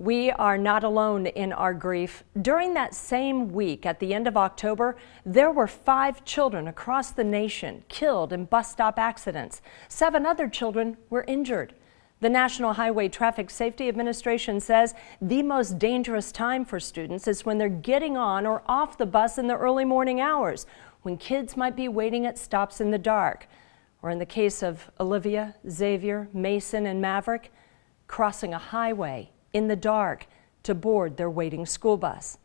We are not alone in our grief. During that same week, at the end of October, there were 5 children across the nation killed in bus stop accidents. 7 other children were injured. The National Highway Traffic Safety Administration says the most dangerous time for students is when they're getting on or off the bus in the early morning hours, when kids might be waiting at stops in the dark. Or in the case of Olivia, Xavier, Mason, and Maverick, crossing a highway in the dark to board their waiting school bus.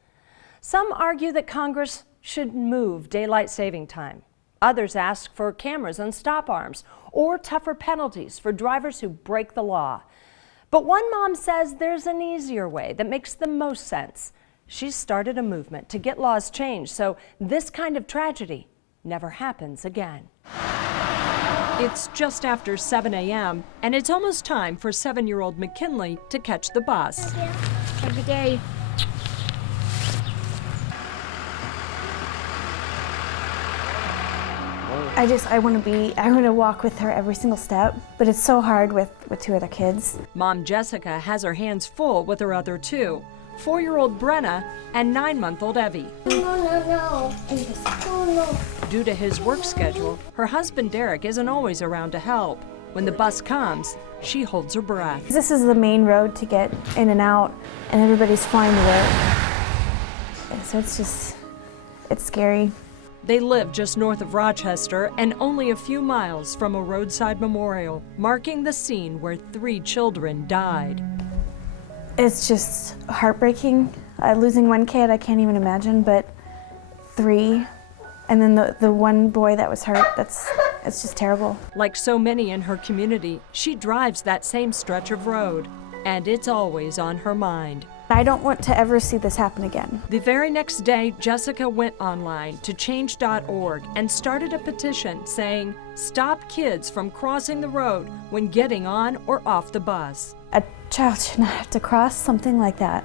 Some argue that Congress should move daylight saving time. Others ask for cameras on stop arms or tougher penalties for drivers who break the law. But one mom says there's an easier way that makes the most sense. She's started a movement to get laws changed so this kind of tragedy never happens again. It's just after 7 a.m. and it's almost time for 7-year-old McKinley to catch the bus. Have a good day. I want to walk with her every single step, but it's so hard with 2 other kids. Mom Jessica has her hands full with her other 2, 4-year-old Brenna and 9-month-old Evie. No. Due to his work schedule, her husband Derek isn't always around to help. When the bus comes, she holds her breath. This is the main road to get in and out, and everybody's flying to work. So it's scary. They live just north of Rochester and only a few miles from a roadside memorial, marking the scene where 3 children died. It's just heartbreaking. Losing 1 kid, I can't even imagine, but 3. And then the one boy that was hurt, it's just terrible. Like so many in her community, she drives that same stretch of road, and it's always on her mind. I don't want to ever see this happen again. The very next day, Jessica went online to change.org and started a petition saying, "Stop kids from crossing the road when getting on or off the bus." A child shouldn't have to cross something like that.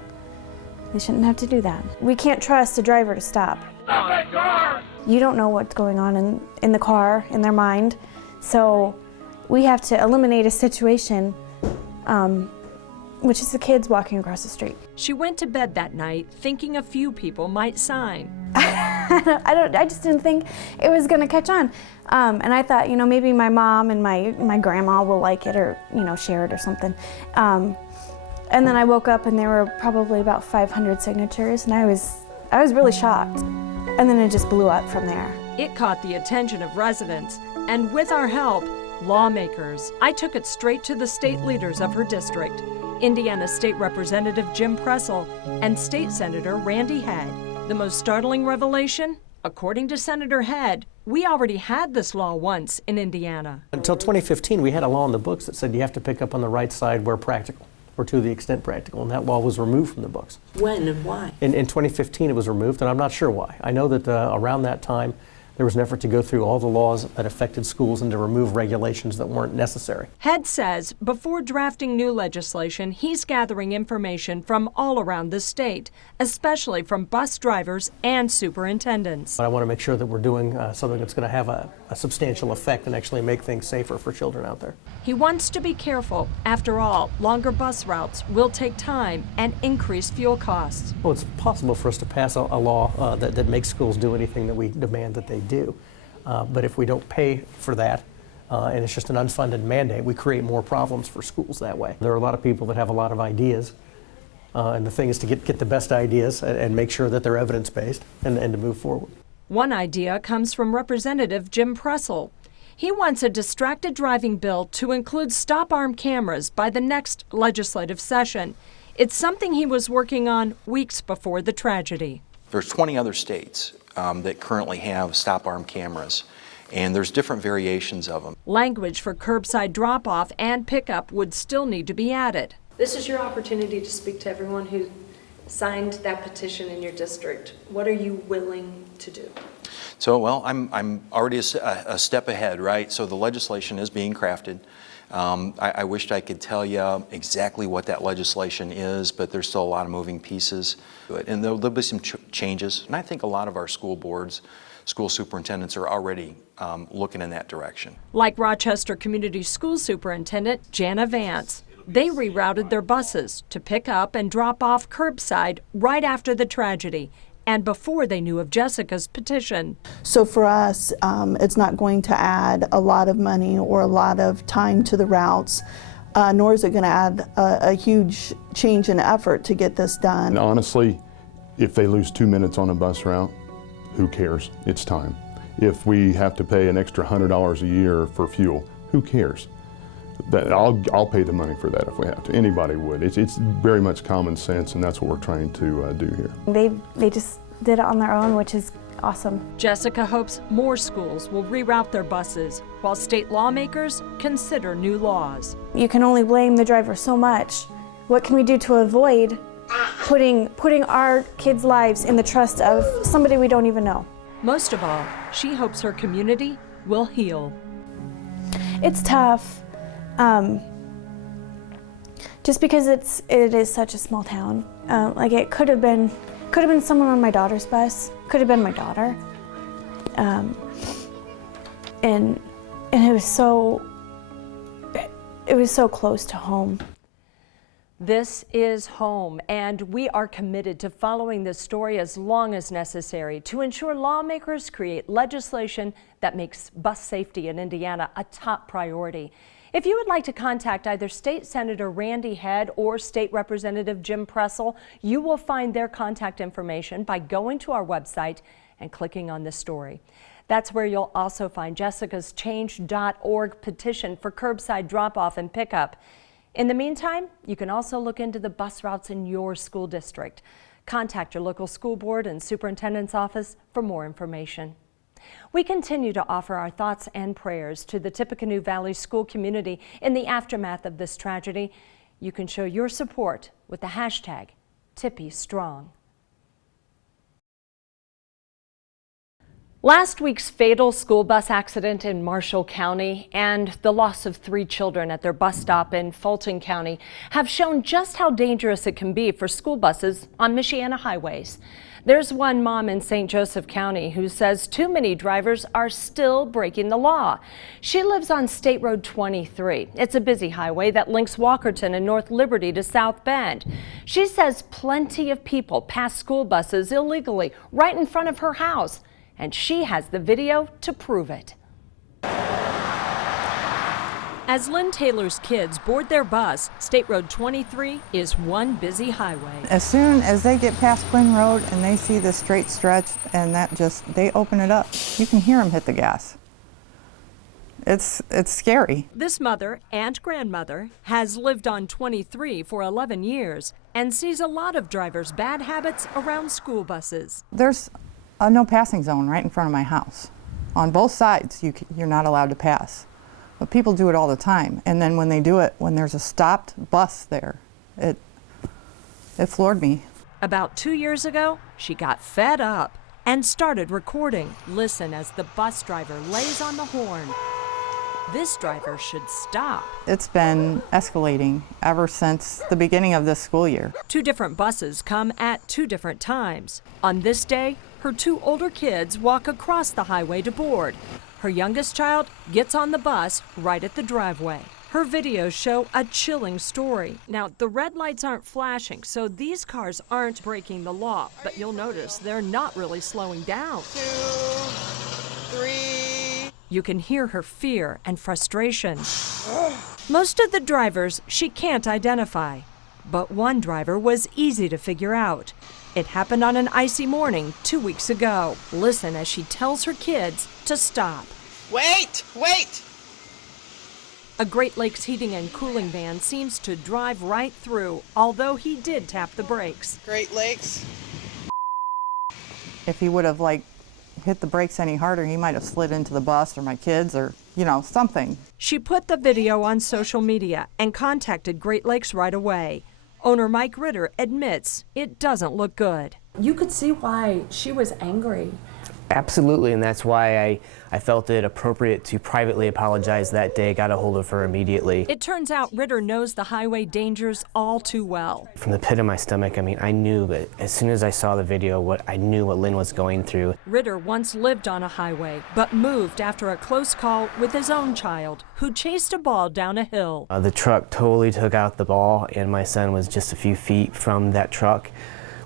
They shouldn't have to do that. We can't trust a driver to stop. Stop that car! You don't know what's going on in the car, in their mind. So we have to eliminate a situation, which is the kids walking across the street. She went to bed that night thinking a few people might sign. I just didn't think it was gonna catch on. And I thought, maybe my mom and my grandma will like it or, share it or something. And then I woke up and there were probably about 500 signatures, and I was really shocked. And then it just blew up from there. It caught the attention of residents, and with our help, lawmakers. I took it straight to the state leaders of her district, Indiana State Representative Jim Pressel and State Senator Randy Head. The most startling revelation? According to Senator Head, we already had this law once in Indiana. Until 2015, we had a law in the books that said you have to pick up on the right side where practical, or to the extent practical, and that law was removed from the books. When and why? In 2015, it was removed, and I'm not sure why. I know that around that time, there was an effort to go through all the laws that affected schools and to remove regulations that weren't necessary. Head says before drafting new legislation, he's gathering information from all around the state, especially from bus drivers and superintendents. I want to make sure that we're doing something that's going to have a substantial effect and actually make things safer for children out there. He wants to be careful. After all, longer bus routes will take time and increase fuel costs. Well, it's possible for us to pass a law that makes schools do anything that we demand that they do. But if we don't pay for that, and it's just an unfunded mandate, we create more problems for schools that way. There are a lot of people that have a lot of ideas, and the thing is to get the best ideas and make sure that they're evidence-based and to move forward. One idea comes from Representative Jim Pressel. He wants a distracted driving bill to include stop-arm cameras by the next legislative session. It's something he was working on weeks before the tragedy. There's 20 other states that currently have stop-arm cameras, and there's different variations of them. Language for curbside drop-off and pickup would still need to be added. This is your opportunity to speak to everyone who signed that petition in your district. What are you willing to do? So, well, I'm already a step ahead, right? So the legislation is being crafted. I wished I could tell you exactly what that legislation is, but there's still a lot of moving pieces to it. And there'll be some changes. And I think a lot of our school boards, school superintendents are already looking in that direction. Like Rochester Community School Superintendent Jana Vance. They rerouted their buses to pick up and drop off curbside right after the tragedy and before they knew of Jessica's petition. So for us, it's not going to add a lot of money or a lot of time to the routes, nor is it going to add a huge change in effort to get this done. And honestly, if they lose 2 minutes on a bus route, who cares? It's time. If we have to pay an extra $100 a year for fuel, who cares? I'll pay the money for that if we have to. Anybody would. It's very much common sense, and that's what we're trying to do here. They just did it on their own, which is awesome. Jessica hopes more schools will reroute their buses while state lawmakers consider new laws. You can only blame the driver so much. What can we do to avoid putting our kids' lives in the trust of somebody we don't even know? Most of all, she hopes her community will heal. It's tough, just because it is such a small town. Like it could have been someone on my daughter's bus. Could have been my daughter, and it was so close to home. This is home, and we are committed to following this story as long as necessary to ensure lawmakers create legislation that makes bus safety in Indiana a top priority. If you would like to contact either State Senator Randy Head or State Representative Jim Pressel, you will find their contact information by going to our website and clicking on this story. That's where you'll also find Jessica's Change.org petition for curbside drop-off and pickup. In the meantime, you can also look into the bus routes in your school district. Contact your local school board and superintendent's office for more information. We continue to offer our thoughts and prayers to the Tippecanoe Valley school community in the aftermath of this tragedy. You can show your support with the hashtag #TippyStrong. Last week's fatal school bus accident in Marshall County and the loss of 3 children at their bus stop in Fulton County have shown just how dangerous it can be for school buses on Michiana highways. There's one mom in St. Joseph County who says too many drivers are still breaking the law. She lives on State Road 23. It's a busy highway that links Walkerton and North Liberty to South Bend. She says plenty of people pass school buses illegally right in front of her house, and she has the video to prove it. As Lynn Taylor's kids board their bus, State Road 23 is one busy highway. As soon as they get past Quinn Road and they see the straight stretch and they open it up, you can hear them hit the gas. It's scary. This mother and grandmother has lived on 23 for 11 years and sees a lot of drivers' bad habits around school buses. There's a no passing zone right in front of my house. On both sides, you're not allowed to pass. But people do it all the time. And then when they do it, when there's a stopped bus there, it floored me. About 2 years ago, she got fed up and started recording. Listen as the bus driver lays on the horn. This driver should stop. It's been escalating ever since the beginning of this school year. 2 different buses come at 2 different times. On this day, her 2 older kids walk across the highway to board. Her youngest child gets on the bus right at the driveway. Her videos show a chilling story. Now, the red lights aren't flashing, so these cars aren't breaking the law, but you'll notice they're not really slowing down. 2, 3. You can hear her fear and frustration. Most of the drivers she can't identify, but one driver was easy to figure out. It happened on an icy morning 2 weeks ago. Listen as she tells her kids to stop. Wait, wait! A Great Lakes heating and cooling van seems to drive right through, although he did tap the brakes. Great Lakes. If he would have hit the brakes any harder, he might have slid into the bus or my kids or, something. She put the video on social media and contacted Great Lakes right away. Owner Mike Ritter admits it doesn't look good. You could see why she was angry. Absolutely, and that's why I felt it appropriate to privately apologize that day, got a hold of her immediately. It turns out Ritter knows the highway dangers all too well. From the pit of my stomach, I mean, I knew, but as soon as I saw the video, I knew what Lynn was going through. Ritter once lived on a highway, but moved after a close call with his own child, who chased a ball down a hill. The truck totally took out the ball, and my son was just a few feet from that truck.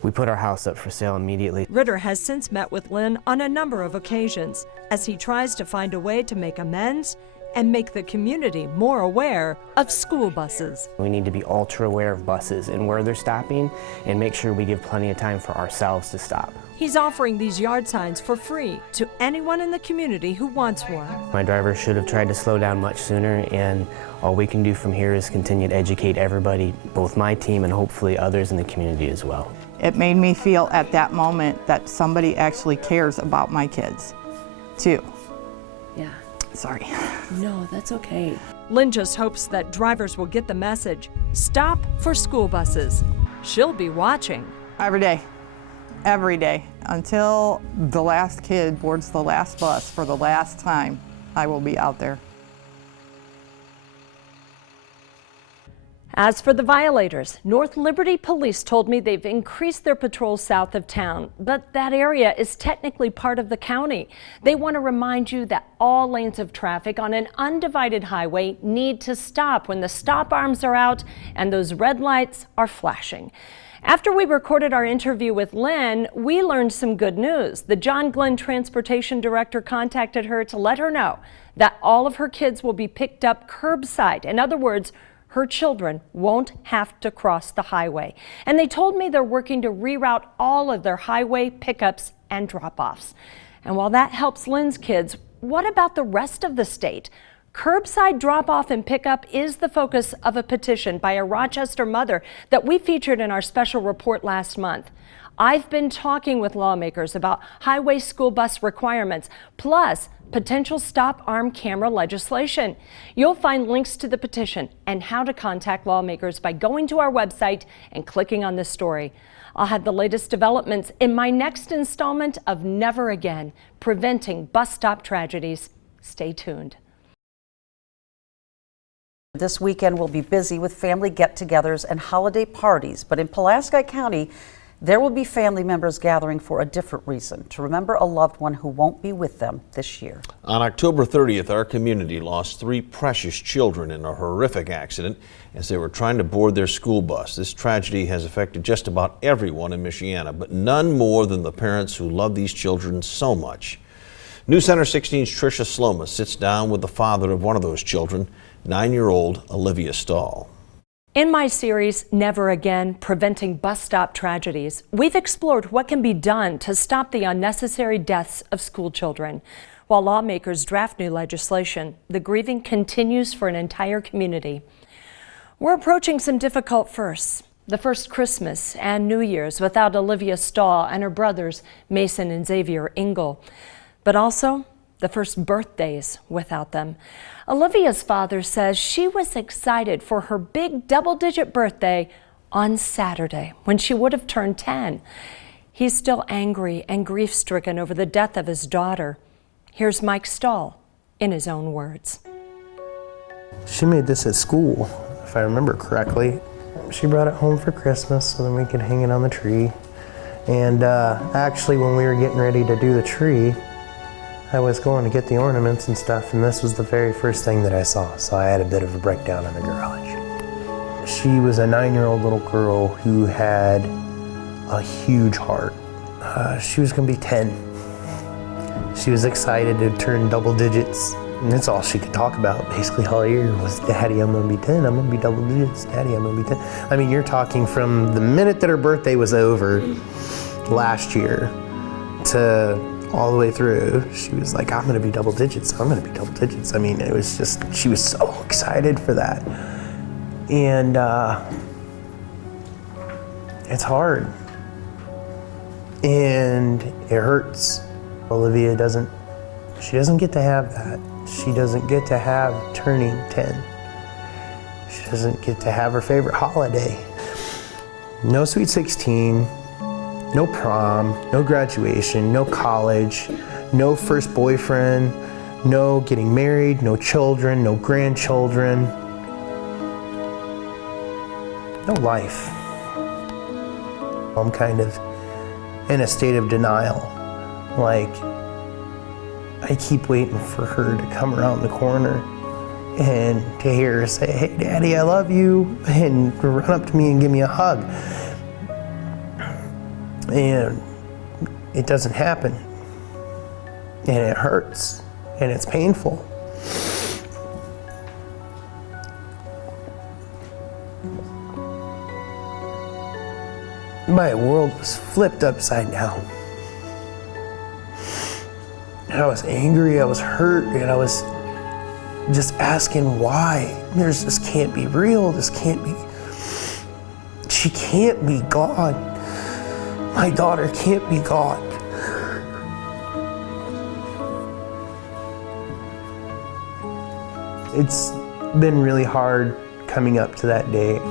We put our house up for sale immediately. Ritter has since met with Lynn on a number of occasions as he tries to find a way to make amends and make the community more aware of school buses. We need to be ultra aware of buses and where they're stopping and make sure we give plenty of time for ourselves to stop. He's offering these yard signs for free to anyone in the community who wants one. My driver should have tried to slow down much sooner, and all we can do from here is continue to educate everybody, both my team and hopefully others in the community as well. It made me feel at that moment that somebody actually cares about my kids, too. Yeah. Sorry. No, that's okay. Lynn just hopes that drivers will get the message. Stop for school buses. She'll be watching. Every day, until the last kid boards the last bus for the last time, I will be out there. As for the violators, North Liberty Police told me they've increased their patrols south of town, but that area is technically part of the county. They want to remind you that all lanes of traffic on an undivided highway need to stop when the stop arms are out and those red lights are flashing. After we recorded our interview with Lynn, we learned some good news. The John Glenn Transportation Director contacted her to let her know that all of her kids will be picked up curbside. In other words, her children won't have to cross the highway. And they told me they're working to reroute all of their highway pickups and drop-offs. And while that helps Lynn's kids, what about the rest of the state? Curbside drop-off and pickup is the focus of a petition by a Rochester mother that we featured in our special report last month. I've been talking with lawmakers about highway school bus requirements, plus potential stop arm camera legislation. You'll find links to the petition and how to contact lawmakers by going to our website and clicking on this story. I'll have the latest developments in my next installment of Never Again, Preventing Bus Stop Tragedies. Stay tuned. This weekend will be busy with family get-togethers and holiday parties, but in Pulaski County, there will be family members gathering for a different reason, to remember a loved one who won't be with them this year. On October 30th, our community lost 3 precious children in a horrific accident as they were trying to board their school bus. This tragedy has affected just about everyone in Michiana, but none more than the parents who love these children so much. News Center 16's Tricia Sloma sits down with the father of one of those children, 9-year-old Olivia Stoll. In my series, Never Again, Preventing Bus Stop Tragedies, we've explored what can be done to stop the unnecessary deaths of school children. While lawmakers draft new legislation, the grieving continues for an entire community. We're approaching some difficult firsts. The first Christmas and New Year's without Olivia Stoll and her brothers, Mason and Xavier Engel. But also, the first birthdays without them. Olivia's father says she was excited for her big double-digit birthday on Saturday when she would have turned 10. He's still angry and grief-stricken over the death of his daughter. Here's Machs Strong in his own words. She made this at school, if I remember correctly. She brought it home for Christmas so then we could hang it on the tree. And actually when we were getting ready to do the tree, I was going to get the ornaments and stuff, and this was the very first thing that I saw, so I had a bit of a breakdown in the garage. She was a 9-year-old little girl who had a huge heart. She was going to be 10. She was excited to turn double digits, and that's all she could talk about basically all year was, Daddy, I'm going to be 10, I'm going to be double digits, Daddy, I'm going to be 10. I mean, you're talking from the minute that her birthday was over last year to all the way through, she was like, I'm gonna be double digits, I'm gonna be double digits. I mean, it was just, she was so excited for that. And it's hard. And it hurts. Olivia doesn't get to have that. She doesn't get to have turning 10. She doesn't get to have her favorite holiday. No Sweet 16. No prom, no graduation, no college, no first boyfriend, no getting married, no children, no grandchildren. No life. I'm kind of in a state of denial. Like, I keep waiting for her to come around the corner and to hear her say, "Hey, Daddy, I love you," and run up to me and give me a hug. And it doesn't happen. And it hurts. And it's painful. My world was flipped upside down. And I was angry, I was hurt, and I was just asking why. This can't be real, this can't be. She can't be God. My daughter can't be God. It's been really hard coming up to that day.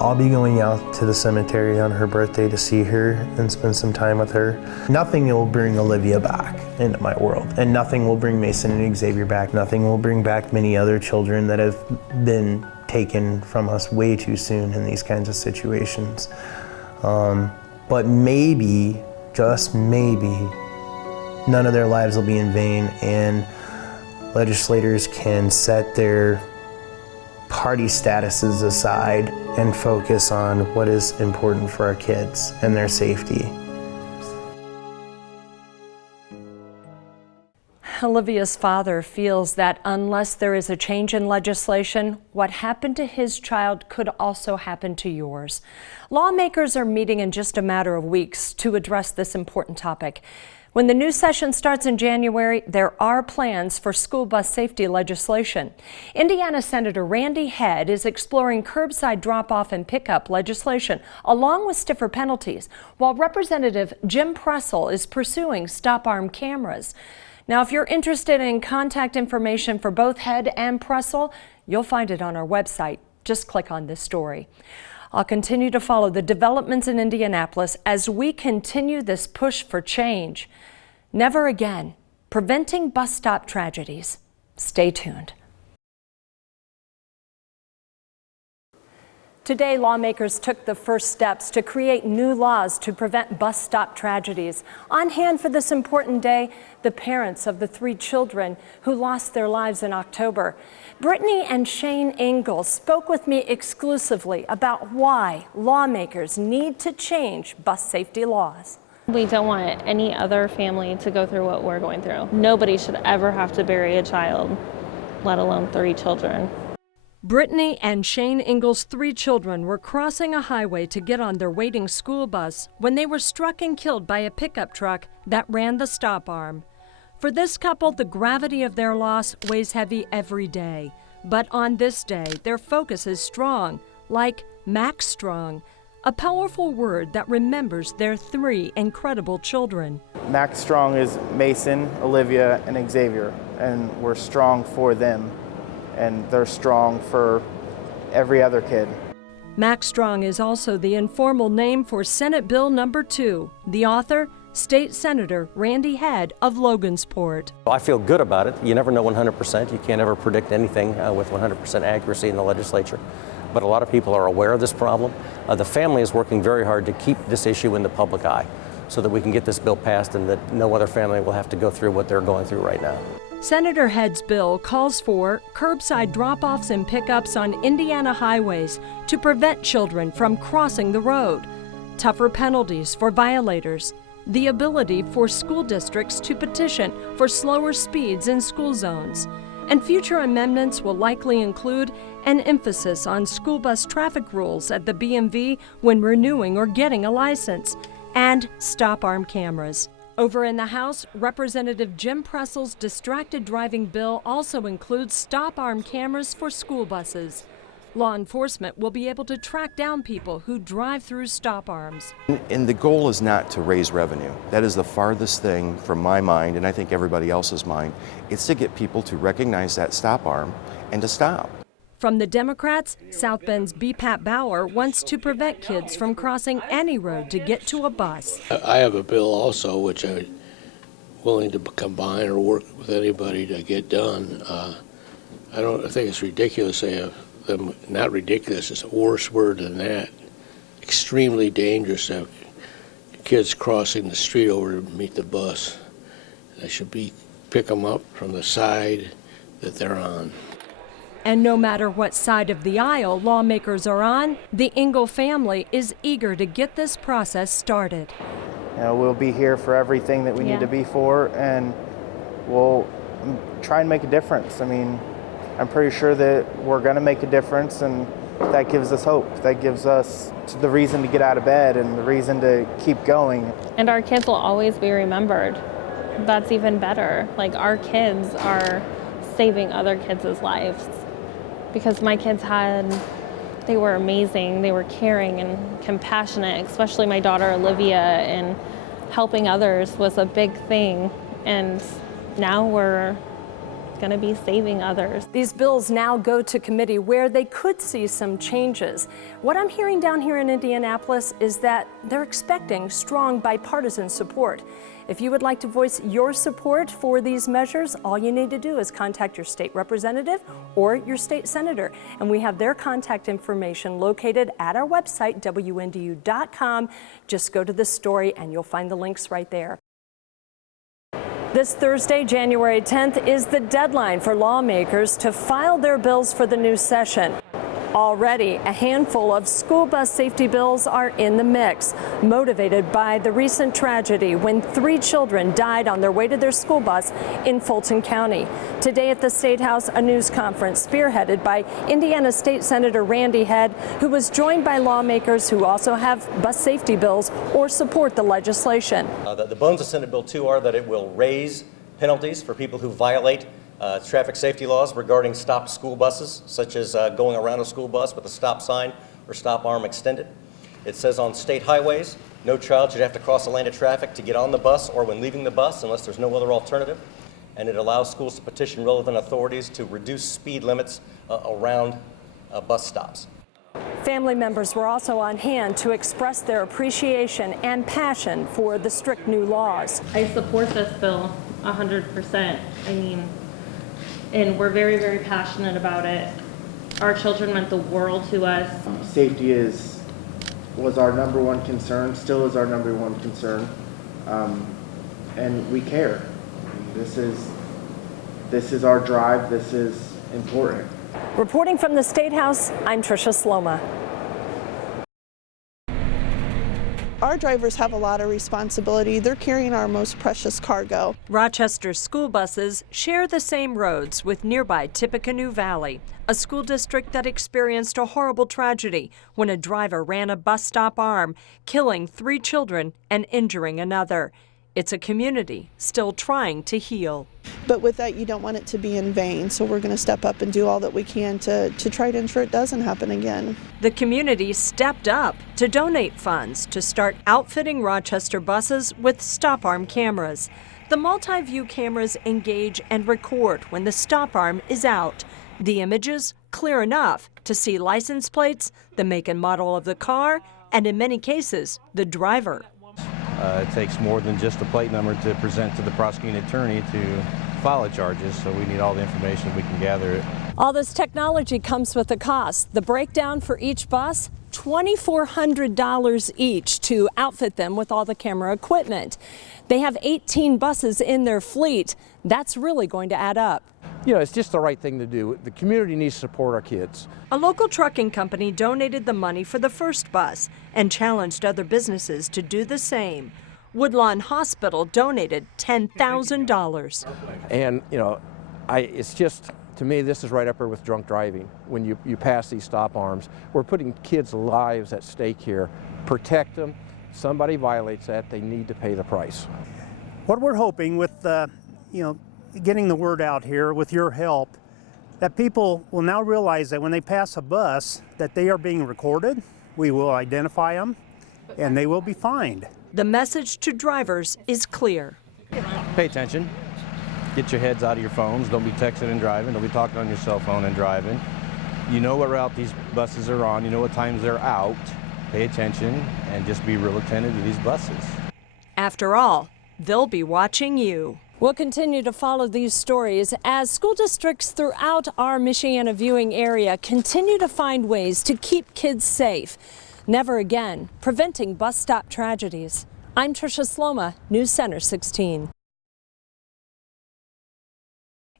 I'll be going out to the cemetery on her birthday to see her and spend some time with her. Nothing will bring Olivia back into my world, and nothing will bring Mason and Xavier back. Nothing will bring back many other children that have been taken from us way too soon in these kinds of situations. But maybe, just maybe, none of their lives will be in vain, and legislators can set their party statuses aside and focus on what is important for our kids and their safety. Olivia's father feels that unless there is a change in legislation, what happened to his child could also happen to yours. Lawmakers are meeting in just a matter of weeks to address this important topic. When the new session starts in January, there are plans for school bus safety legislation. Indiana Senator Randy Head is exploring curbside drop-off and pickup legislation, along with stiffer penalties, while Representative Jim Pressel is pursuing stop-arm cameras. Now, if you're interested in contact information for both Head and Pressel, you'll find it on our website. Just click on this story. I'll continue to follow the developments in Indianapolis as we continue this push for change. Never again. Preventing bus stop tragedies. Stay tuned. Today, lawmakers took the first steps to create new laws to prevent bus stop tragedies. On hand for this important day, the parents of the 3 children who lost their lives in October. Brittany and Shane Engel spoke with me exclusively about why lawmakers need to change bus safety laws. We don't want any other family to go through what we're going through. Nobody should ever have to bury a child, let alone 3 children. Brittany and Shane Engel's 3 children were crossing a highway to get on their waiting school bus when they were struck and killed by a pickup truck that ran the stop arm. For this couple, the gravity of their loss weighs heavy every day. But on this day, their focus is strong, like Machs Strong, a powerful word that remembers their 3 incredible children. Machs Strong is Mason, Olivia, and Xavier, and we're strong for them, and they're strong for every other kid. Machs Strong is also the informal name for Senate Bill number 2. The author, State Senator Randy Head of Logansport. I feel good about it. You never know 100%. You can't ever predict anything with 100% accuracy in the legislature. But a lot of people are aware of this problem. The family is working very hard to keep this issue in the public eye so that we can get this bill passed and that no other family will have to go through what they're going through right now. Senator Head's bill calls for curbside drop-offs and pickups on Indiana highways to prevent children from crossing the road, tougher penalties for violators, the ability for school districts to petition for slower speeds in school zones, and future amendments will likely include an emphasis on school bus traffic rules at the BMV when renewing or getting a license, and stop-arm cameras. Over in the House, Representative Jim Pressel's distracted driving bill also includes stop-arm cameras for school buses. Law enforcement will be able to track down people who drive through stop arms. And the goal is not to raise revenue. That is the farthest thing from my mind, and I think everybody else's mind. It's to get people to recognize that stop arm and to stop. From the Democrats, South Bend's B. Pat Bauer wants to prevent kids from crossing any road to get to a bus. I have a bill also which I'm willing to combine or work with anybody to get done. I think it's ridiculous. They have them, not ridiculous, it's a worse word than that. Extremely dangerous to have kids crossing the street over to meet the bus. They should pick them up from the side that they're on. And no matter what side of the aisle lawmakers are on, the Engel family is eager to get this process started. We'll be here for everything that we need to be for, and we'll try and make a difference. I mean, I'm pretty sure that we're going to make a difference, and that gives us hope. That gives us the reason to get out of bed and the reason to keep going. And our kids will always be remembered. That's even better. Like, our kids are saving other kids' lives. Because my kids they were amazing. They were caring and compassionate, especially my daughter Olivia, and helping others was a big thing. And now we're going to be saving others. These bills now go to committee where they could see some changes. What I'm hearing down here in Indianapolis is that they're expecting strong bipartisan support. If you would like to voice your support for these measures, all you need to do is contact your state representative or your state senator. And we have their contact information located at our website, WNDU.com. Just go to the story and you'll find the links right there. This Thursday, January 10th, is the deadline for lawmakers to file their bills for the new session. Already, a handful of school bus safety bills are in the mix, motivated by the recent tragedy when 3 children died on their way to their school bus in Fulton County. Today at the State House, a news conference spearheaded by Indiana State Senator Randy Head, who was joined by lawmakers who also have bus safety bills or support the legislation. The bones of Senate Bill 2 are that it will raise penalties for people who violate traffic safety laws regarding stopped school buses, such as going around a school bus with a stop sign or stop arm extended. It says on state highways, no child should have to cross a lane of traffic to get on the bus or when leaving the bus unless there's no other alternative. And it allows schools to petition relevant authorities to reduce speed limits around bus stops. Family members were also on hand to express their appreciation and passion for the strict new laws. I support this bill 100%. And we're very, very passionate about it. Our children meant the world to us. Safety was our number one concern, still is our number one concern, and we care. This is our drive. This is important. Reporting from the State House, I'm Tricia Sloma. Our drivers have a lot of responsibility. They're carrying our most precious cargo. Rochester school buses share the same roads with nearby Tippecanoe Valley, a school district that experienced a horrible tragedy when a driver ran a bus stop arm, killing 3 children and injuring another. It's a community still trying to heal. But with that, you don't want it to be in vain, so we're going to step up and do all that we can to try to ensure it doesn't happen again. The community stepped up to donate funds to start outfitting Rochester buses with stop arm cameras. The multi-view cameras engage and record when the stop arm is out. The images clear enough to see license plates, the make and model of the car, and in many cases, the driver. It takes more than just a plate number to present to the prosecuting attorney to file charges, so we need all the information we can gather it. All this technology comes with a cost. The breakdown for each bus, $2,400 each to outfit them with all the camera equipment. They have 18 buses in their fleet. That's really going to add up. You know, it's just the right thing to do. The community needs to support our kids. A local trucking company donated the money for the first bus and challenged other businesses to do the same. Woodlawn Hospital donated $10,000. And, you know, it's just, to me, this is right up there with drunk driving. When you pass these stop arms, we're putting kids' lives at stake here. Protect them. Somebody violates that, they need to pay the price. What we're hoping with, getting the word out here with your help, that people will now realize that when they pass a bus, that they are being recorded. We will identify them, and they will be fined. The message to drivers is clear. Pay attention. Get your heads out of your phones. Don't be texting and driving. Don't be talking on your cell phone and driving. You know what route these buses are on, you know what times they're out. Pay attention and just be real attentive to these buses. After all, they'll be watching you. We'll continue to follow these stories as school districts throughout our Michiana viewing area continue to find ways to keep kids safe. Never again, preventing bus stop tragedies. I'm Tricia Sloma, News Center 16.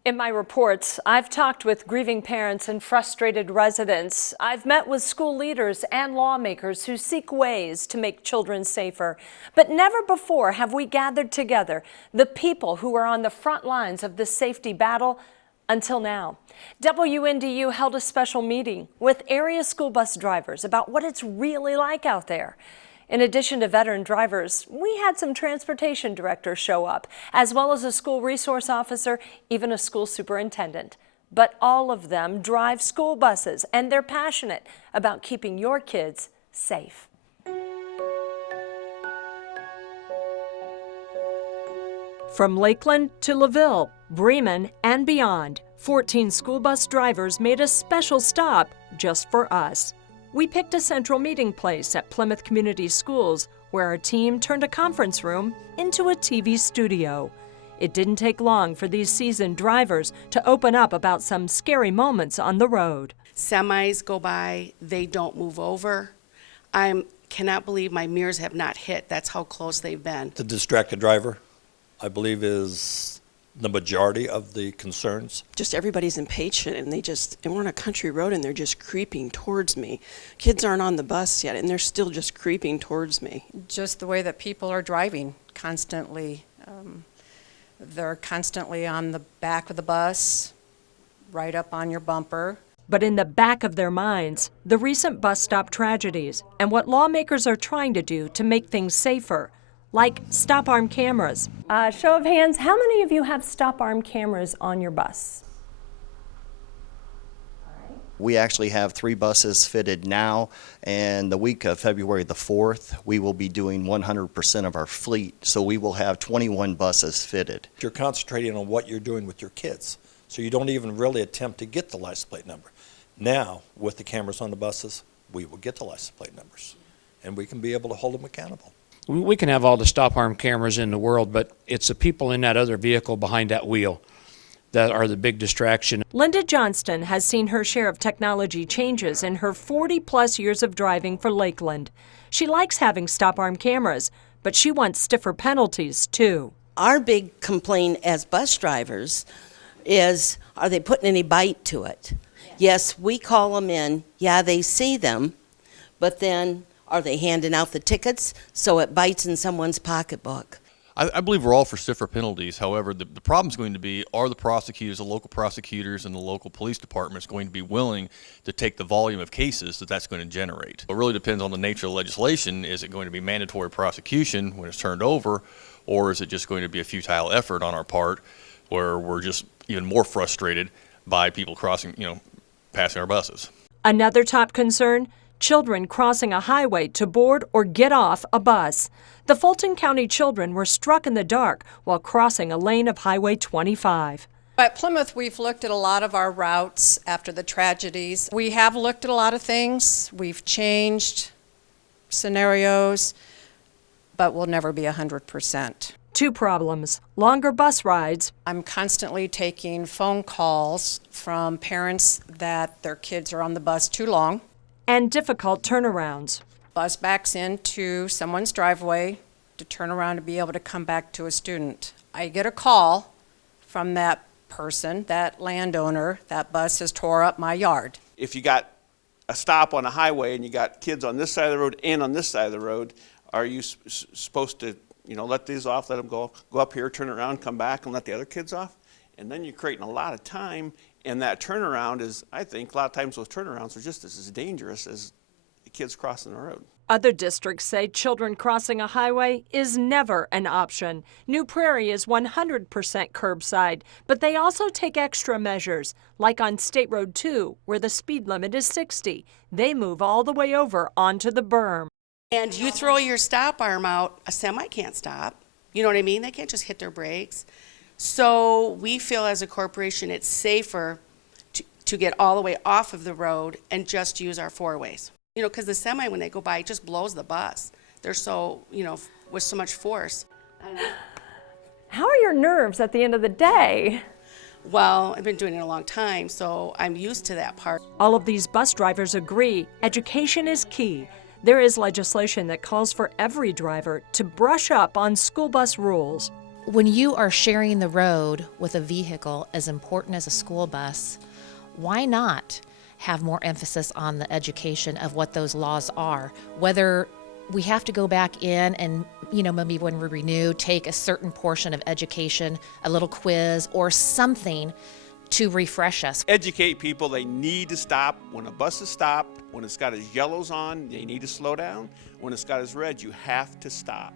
In my reports, I've talked with grieving parents and frustrated residents. I've met with school leaders and lawmakers who seek ways to make children safer. But never before have we gathered together the people who are on the front lines of this safety battle until now. WNDU held a special meeting with area school bus drivers about what it's really like out there. In addition to veteran drivers, we had some transportation directors show up, as well as a school resource officer, even a school superintendent. But all of them drive school buses, and they're passionate about keeping your kids safe. From Lakeland to LaVille, Bremen, and beyond, 14 school bus drivers made a special stop just for us. We picked a central meeting place at Plymouth Community Schools, where our team turned a conference room into a TV studio. It didn't take long for these seasoned drivers to open up about some scary moments on the road. Semis go by, they don't move over. I cannot believe my mirrors have not hit. That's how close they've been. The distracted driver, I believe, is the majority of the concerns. Just everybody's impatient, and and we're on a country road and they're just creeping towards me. Kids aren't on the bus yet and they're still just creeping towards me. Just the way that people are driving constantly. They're constantly on the back of the bus, right up on your bumper. But in the back of their minds, the recent bus stop tragedies and what lawmakers are trying to do to make things safer, like stop arm cameras. Show of hands, how many of you have stop arm cameras on your bus? We actually have 3 buses fitted now, and the week of February the 4th, we will be doing 100% of our fleet, so we will have 21 buses fitted. You're concentrating on what you're doing with your kids, so you don't even really attempt to get the license plate number. Now, with the cameras on the buses, we will get the license plate numbers, and we can be able to hold them accountable. We can have all the stop arm cameras in the world, but it's the people in that other vehicle behind that wheel that are the big distraction. Linda Johnston has seen her share of technology changes in her 40-plus years of driving for Lakeland. She likes having stop arm cameras, but she wants stiffer penalties, too. Our big complaint as bus drivers is, are they putting any bite to it? Yes, we call them in. Yeah, they see them, but then are they handing out the tickets so it bites in someone's pocketbook? I believe we're all for stiffer penalties. However, the problem is going to be, are the prosecutors, the local prosecutors, and the local police departments going to be willing to take the volume of cases that that's going to generate? It really depends on the nature of the legislation. Is it going to be mandatory prosecution when it's turned over, or is it just going to be a futile effort on our part where we're just even more frustrated by people crossing, passing our buses? Another top concern, children crossing a highway to board or get off a bus. The Fulton County children were struck in the dark while crossing a lane of Highway 25. At Plymouth, we've looked at a lot of our routes after the tragedies. We have looked at a lot of things. We've changed scenarios, but we'll never be 100%. 2 problems: longer bus rides. I'm constantly taking phone calls from parents that their kids are on the bus too long. And difficult turnarounds. Bus backs into someone's driveway to turn around and be able to come back to a student. I get a call from that person, that landowner, that bus has tore up my yard. If you got a stop on a highway and you got kids on this side of the road and on this side of the road, are you supposed to, let these off, let them go up here, turn around, come back and let the other kids off? And then you're creating a lot of time, and that turnaround is, I think, a lot of times those turnarounds are just as dangerous as the kids crossing the road. Other districts say children crossing a highway is never an option. New Prairie is 100% curbside, but they also take extra measures, like on State Road 2, where the speed limit is 60. They move all the way over onto the berm. And you throw your stop arm out, a semi can't stop. You know what I mean? They can't just hit their brakes. So we feel as a corporation it's safer to get all the way off of the road and just use our four-ways. You know, because the semi, when they go by, it just blows the bus. They're so, you know, with so much force. How are your nerves at the end of the day? Well, I've been doing it a long time, so I'm used to that part. All of these bus drivers agree education is key. There is legislation that calls for every driver to brush up on school bus rules. When you are sharing the road with a vehicle as important as a school bus, why not have more emphasis on the education of what those laws are? Whether we have to go back in and, you know, maybe when we renew, take a certain portion of education, a little quiz or something to refresh us. Educate people, they need to stop. When a bus is stopped, when it's got its yellows on, they need to slow down. When it's got its red, you have to stop.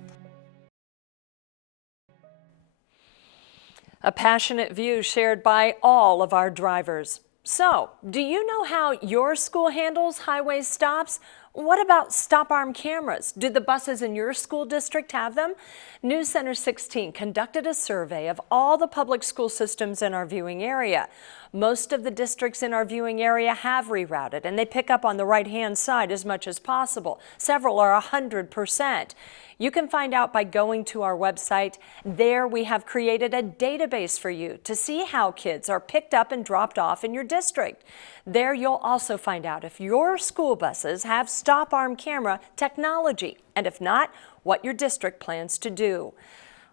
A passionate view shared by all of our drivers. So, do you know how your school handles highway stops? What about stop arm cameras? Do the buses in your school district have them? News Center 16 conducted a survey of all the public school systems in our viewing area. Most of the districts in our viewing area have rerouted, and they pick up on the right-hand side as much as possible. Several are 100%. You can find out by going to our website. There we have created a database for you to see how kids are picked up and dropped off in your district. There you'll also find out if your school buses have stop arm camera technology, and if not, what your district plans to do.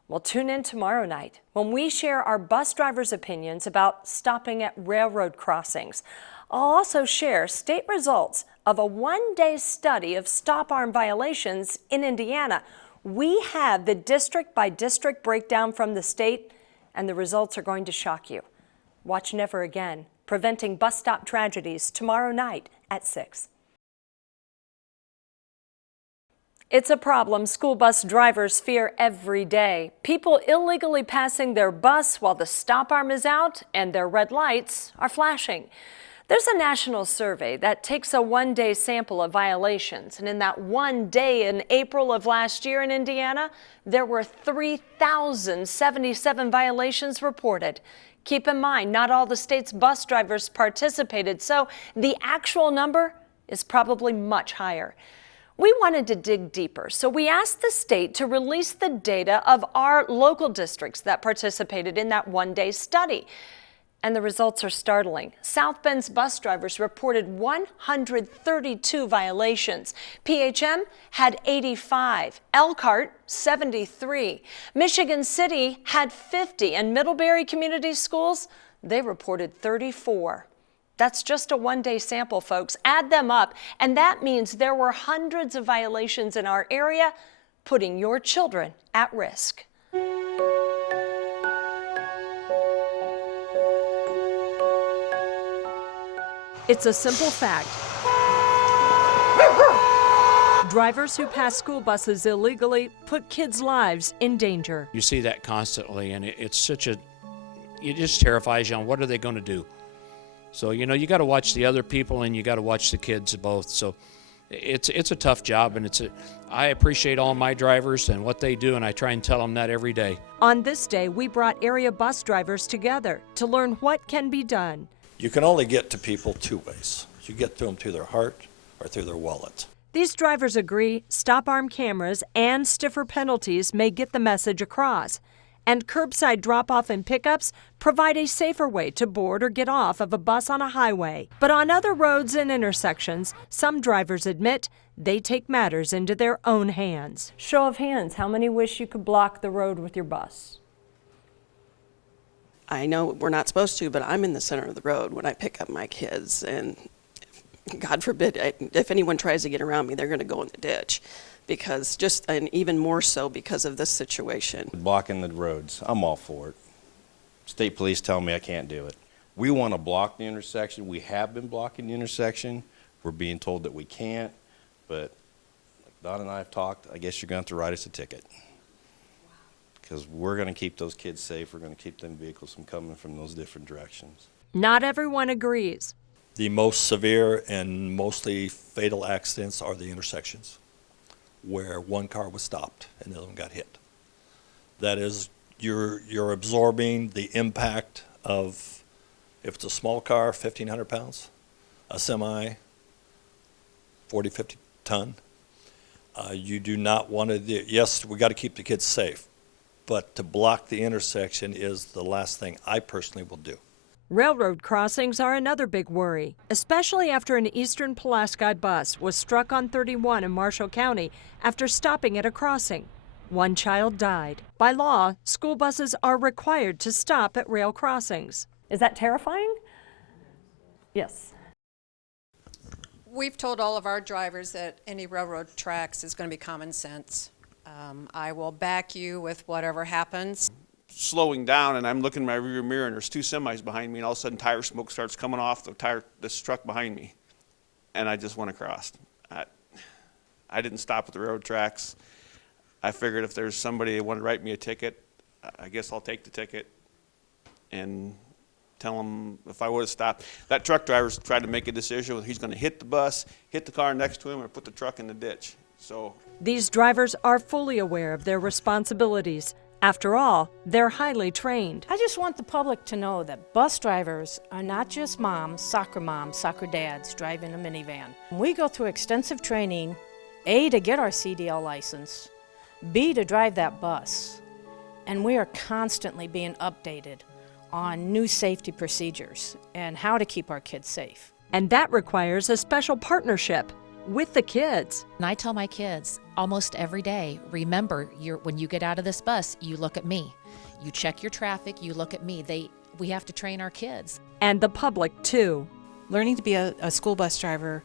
Well, tune in tomorrow night when we share our bus drivers' opinions about stopping at railroad crossings. I'll also share state results of a one-day study of stop arm violations in Indiana. We have the district-by-district breakdown from the state, and the results are going to shock you. Watch Never Again, Preventing Bus Stop Tragedies, tomorrow night at 6. It's a problem school bus drivers fear every day. People illegally passing their bus while the stop arm is out and their red lights are flashing. There's a national survey that takes a one-day sample of violations, and in that one day in April of last year in Indiana, there were 3,077 violations reported. Keep in mind, not all the state's bus drivers participated, so the actual number is probably much higher. We wanted to dig deeper, so we asked the state to release the data of our local districts that participated in that one-day study. And the results are startling. South Bend's bus drivers reported 132 violations. PHM had 85. Elkhart, 73. Michigan City had 50. And Middlebury Community Schools, they reported 34. That's just a one-day sample, folks. Add them up, and that means there were hundreds of violations in our area, putting your children at risk. It's a simple fact. Drivers who pass school buses illegally put kids' lives in danger. You see that constantly, and it's such a, it just terrifies you on what are they going to do. So, you know, you got to watch the other people and you got to watch the kids both. So it's a tough job, and I appreciate all my drivers and what they do, and I try and tell them that every day. On this day, we brought area bus drivers together to learn what can be done. You can only get to people two ways. You get to them through their heart or through their wallet. These drivers agree stop arm cameras and stiffer penalties may get the message across. And curbside drop-off and pickups provide a safer way to board or get off of a bus on a highway. But on other roads and intersections, some drivers admit they take matters into their own hands. Show of hands, how many wish you could block the road with your bus? I know we're not supposed to, but I'm in the center of the road when I pick up my kids, and God forbid, if anyone tries to get around me, they're going to go in the ditch. Because and even more so because of this situation. Blocking the roads, I'm all for it. State police tell me I can't do it. We want to block the intersection. We have been blocking the intersection. We're being told that we can't, but like Don and I have talked, I guess you're going to have to write us a ticket. Because we're going to keep those kids safe. We're going to keep them vehicles from coming from those different directions. Not everyone agrees. The most severe and mostly fatal accidents are the intersections, where one car was stopped and the other one got hit. That is, you're absorbing the impact of If it's a small car, 1,500 pounds, a semi, 40, 50 ton, you do not want to do, yes, we got to keep the kids safe, but to block the intersection is the last thing I personally will do. Railroad crossings are another big worry, especially after an eastern Pulaski bus was struck on 31 in Marshall County after stopping at a crossing. One child died. By law, school buses are required to stop at rail crossings. Is that terrifying? Yes. We've told all of our drivers that any railroad tracks is going to be common sense. I will back you with whatever happens. Slowing down, and I'm looking in my rear mirror, and there's two semis behind me, and all of a sudden tire smoke starts coming off this truck behind me, and I just went across. I didn't stop at the railroad tracks. I figured if there's somebody that wanted to write me a ticket, I guess I'll take the ticket and tell them if I would have stopped. That truck driver's tried to make a decision whether he's going to hit the bus, hit the car next to him, or put the truck in the ditch. So these drivers are fully aware of their responsibilities. After all, they're highly trained. I just want the public to know that bus drivers are not just moms, soccer dads driving a minivan. We go through extensive training, A, to get our CDL license, B, to drive that bus. And we are constantly being updated on new safety procedures and how to keep our kids safe. And that requires a special partnership with the kids. And I tell my kids almost every day, remember, when you get out of this bus, you look at me. You check your traffic, you look at me. We have to train our kids. And the public, too. Learning to be a school bus driver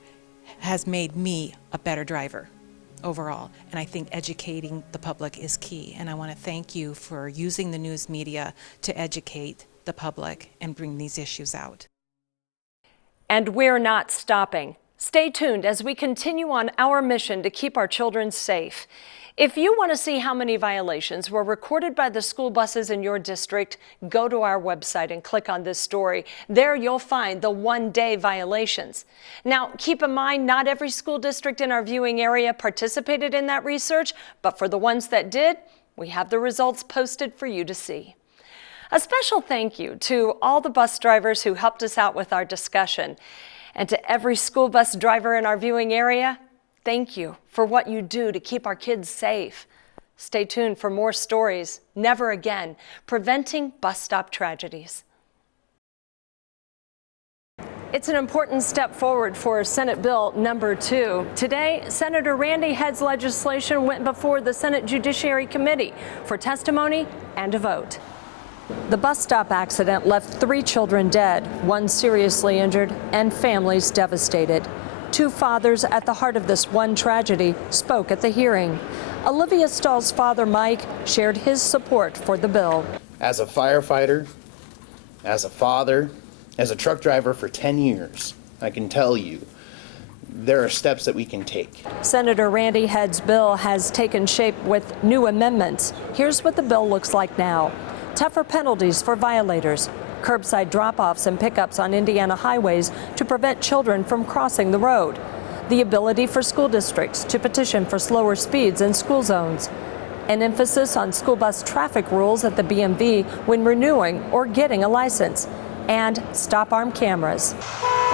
has made me a better driver overall. And I think educating the public is key. And I want to thank you for using the news media to educate the public and bring these issues out. And we're not stopping. Stay tuned as we continue on our mission to keep our children safe. If you want to see how many violations were recorded by the school buses in your district, go to our website and click on this story. There you'll find the one-day violations. Now, keep in mind, not every school district in our viewing area participated in that research, but for the ones that did, we have the results posted for you to see. A special thank you to all the bus drivers who helped us out with our discussion. And to every school bus driver in our viewing area, thank you for what you do to keep our kids safe. Stay tuned for more stories. Never Again, Preventing Bus Stop Tragedies. It's an important step forward for Senate Bill number 2. Today, Senator Randy Head's legislation went before the Senate Judiciary Committee for testimony and a vote. The bus stop accident left 3 children dead, 1 seriously injured, and families devastated. 2 fathers at the heart of this one tragedy spoke at the hearing. Olivia Stoll's father, Mike, shared his support for the bill. As a firefighter, as a father, as a truck driver for 10 years, I can tell you there are steps that we can take. Senator Randy Head's bill has taken shape with new amendments. Here's what the bill looks like now. Tougher penalties for violators, curbside drop-offs and pickups on Indiana highways to prevent children from crossing the road, the ability for school districts to petition for slower speeds in school zones, an emphasis on school bus traffic rules at the BMV when renewing or getting a license, and stop arm cameras.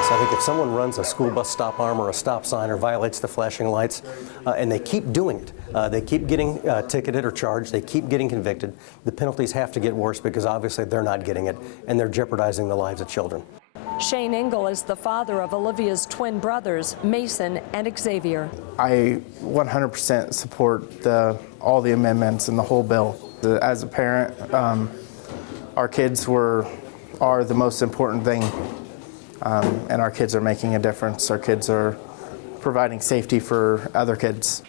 So I think if someone runs a school bus stop arm or a stop sign or violates the flashing lights, and they keep doing it, they keep getting ticketed or charged, they keep getting convicted, the penalties have to get worse because obviously they're not getting it and they're jeopardizing the lives of children. Shane Engel is the father of Olivia's twin brothers, Mason and Xavier. I 100% support all the amendments and the whole bill. As a parent, our kids are the most important thing, and our kids are making a difference. Our kids are providing safety for other kids.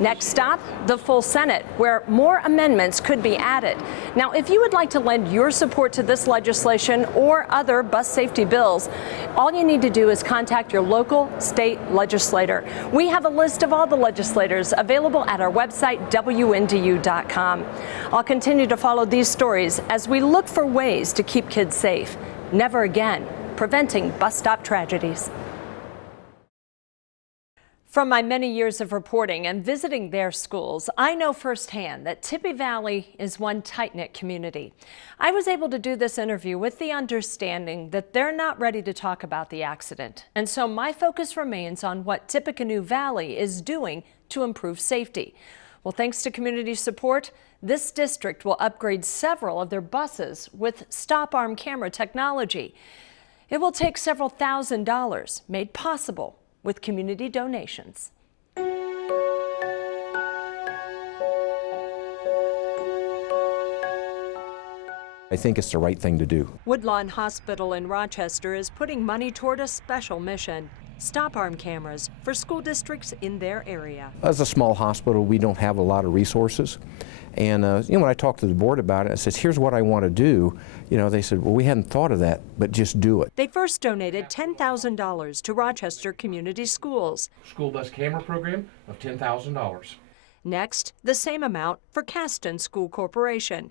Next stop, the full Senate, where more amendments could be added. Now, if you would like to lend your support to this legislation or other bus safety bills, all you need to do is contact your local state legislator. We have a list of all the legislators available at our website, WNDU.com. I'll continue to follow these stories as we look for ways to keep kids safe. Never Again, Preventing Bus Stop Tragedies. From my many years of reporting and visiting their schools, I know firsthand that Tippecanoe Valley is one tight-knit community. I was able to do this interview with the understanding that they're not ready to talk about the accident. And so my focus remains on what Tippecanoe Valley is doing to improve safety. Well, thanks to community support, this district will upgrade several of their buses with stop-arm camera technology. It will take several $1,000s, made possible with community donations. I think it's the right thing to do. Woodlawn Hospital in Rochester is putting money toward a special mission: stop-arm cameras for school districts in their area. As a small hospital, we don't have a lot of resources. And when I talked to the board about it, I said, here's what I want to do. They said, well, we hadn't thought of that, but just do it. They first donated $10,000 to Rochester Community Schools. School bus camera program of $10,000. Next, the same amount for Caston School Corporation.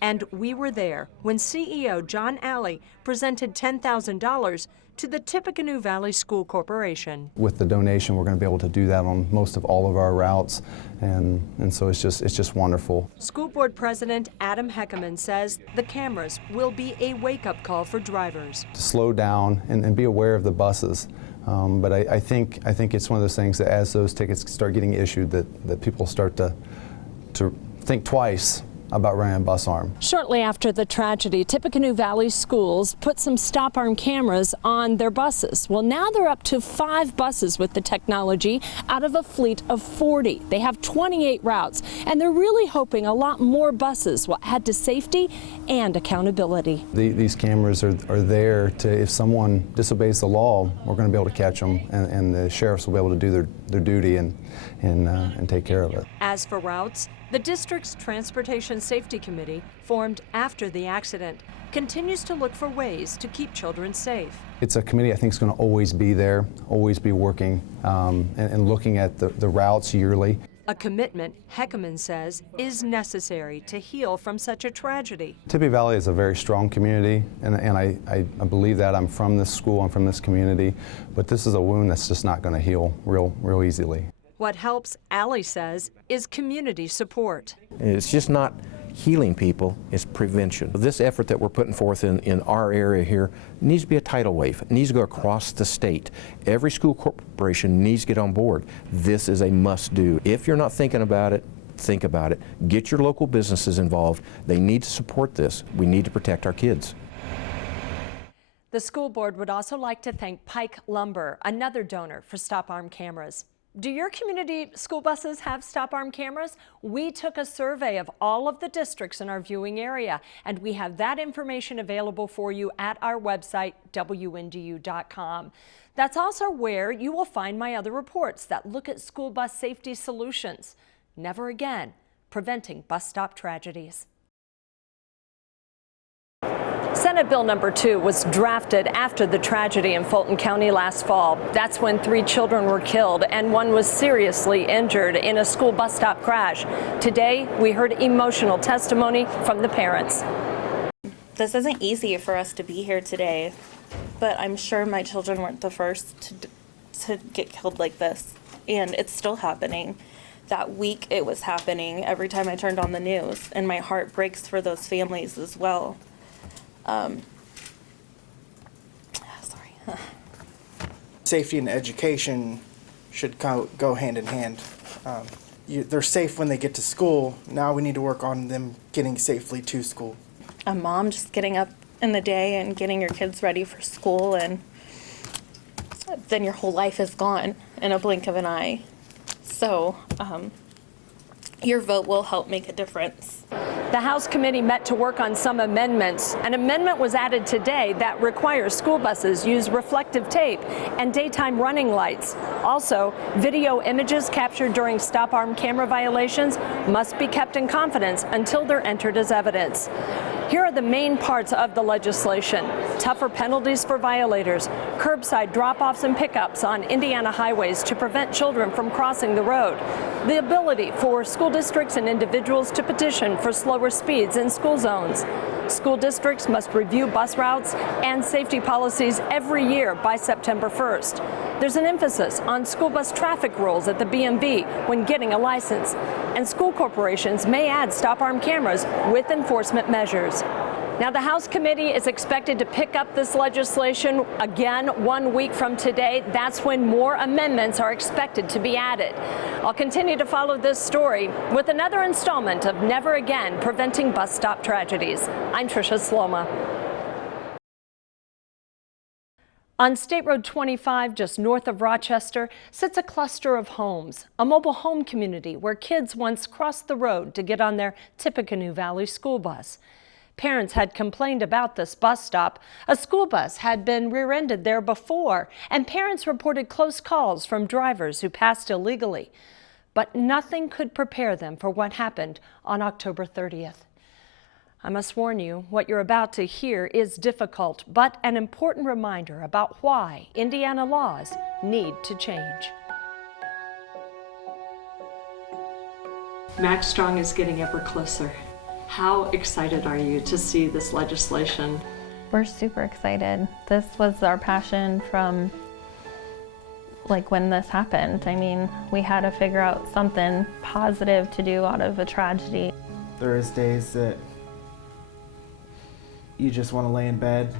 And we were there when CEO John Alley presented $10,000 to the Tippecanoe Valley School Corporation. With the donation, we're going to be able to do that on most of all of our routes, and so it's just wonderful. School Board President Adam Heckerman says the cameras will be a wake-up call for drivers. To slow down and be aware of the buses. But I think it's one of those things that as those tickets start getting issued, that people start to think twice about running a bus arm. Shortly after the tragedy, Tippecanoe Valley schools put some stop-arm cameras on their buses. Well, now they're up to 5 buses with the technology out of a fleet of 40. They have 28 routes, and they're really hoping a lot more buses will add to safety and accountability. These cameras are there to, if someone disobeys the law, we're going to be able to catch them, and the sheriffs will be able to do their duty and take care of it. As for routes, the district's Transportation Safety Committee, formed after the accident, continues to look for ways to keep children safe. It's a committee I think is going to always be there, always be working and looking at the routes yearly. A commitment, Heckerman says, is necessary to heal from such a tragedy. Tippecanoe Valley is a very strong community, and I believe that. I'm from this school, I'm from this community, but this is a wound that's just not going to heal real easily. What helps, Alley says, is community support. It's just not healing people, it's prevention. This effort that we're putting forth in our area here needs to be a tidal wave. It needs to go across the state. Every school corporation needs to get on board. This is a must-do. If you're not thinking about it, think about it. Get your local businesses involved. They need to support this. We need to protect our kids. The school board would also like to thank Pike Lumber, another donor for stop-arm cameras. Do your community school buses have stop-arm cameras? We took a survey of all of the districts in our viewing area, and we have that information available for you at our website, WNDU.com. That's also where you will find my other reports that look at school bus safety solutions. Never again, preventing bus stop tragedies. Senate Bill number 2 was drafted after the tragedy in Fulton County last fall. That's when 3 children were killed and 1 was seriously injured in a school bus stop crash. Today, we heard emotional testimony from the parents. This isn't easy for us to be here today, but I'm sure my children weren't the first to get killed like this, and it's still happening. That week it was happening every time I turned on the news, and my heart breaks for those families as well. Safety and education should go hand in hand. They're safe when they get to school. Now we need to work on them getting safely to school. A mom just getting up in the day and getting your kids ready for school, and then your whole life is gone in a blink of an eye. So your vote will help make a difference. The House committee met to work on some amendments. An amendment was added today that requires school buses use reflective tape and daytime running lights. Also, video images captured during stop-arm camera violations must be kept in confidence until they're entered as evidence. Here are the main parts of the legislation: tougher penalties for violators, curbside drop-offs and pickups on Indiana highways to prevent children from crossing the road, the ability for school districts and individuals to petition for slower speeds in school zones, School districts must review bus routes and safety policies every year by September 1st. There's an emphasis on school bus traffic rules at the BMV when getting a license. And school corporations may add stop arm cameras with enforcement measures. Now, the House committee is expected to pick up this legislation again 1 week from today. That's when more amendments are expected to be added. I'll continue to follow this story with another installment of Never Again Preventing Bus Stop Tragedies. I'm Tricia Sloma. On State Road 25, just north of Rochester, sits a cluster of homes, a mobile home community where kids once crossed the road to get on their Tippecanoe Valley school bus. Parents had complained about this bus stop. A school bus had been rear-ended there before, and parents reported close calls from drivers who passed illegally. But nothing could prepare them for what happened on October 30th. I must warn you, what you're about to hear is difficult, but an important reminder about why Indiana laws need to change. Machs Strong is getting ever closer. How excited are you to see this legislation? We're super excited. This was our passion from when this happened. I mean, we had to figure out something positive to do out of a tragedy. There is days that you just want to lay in bed,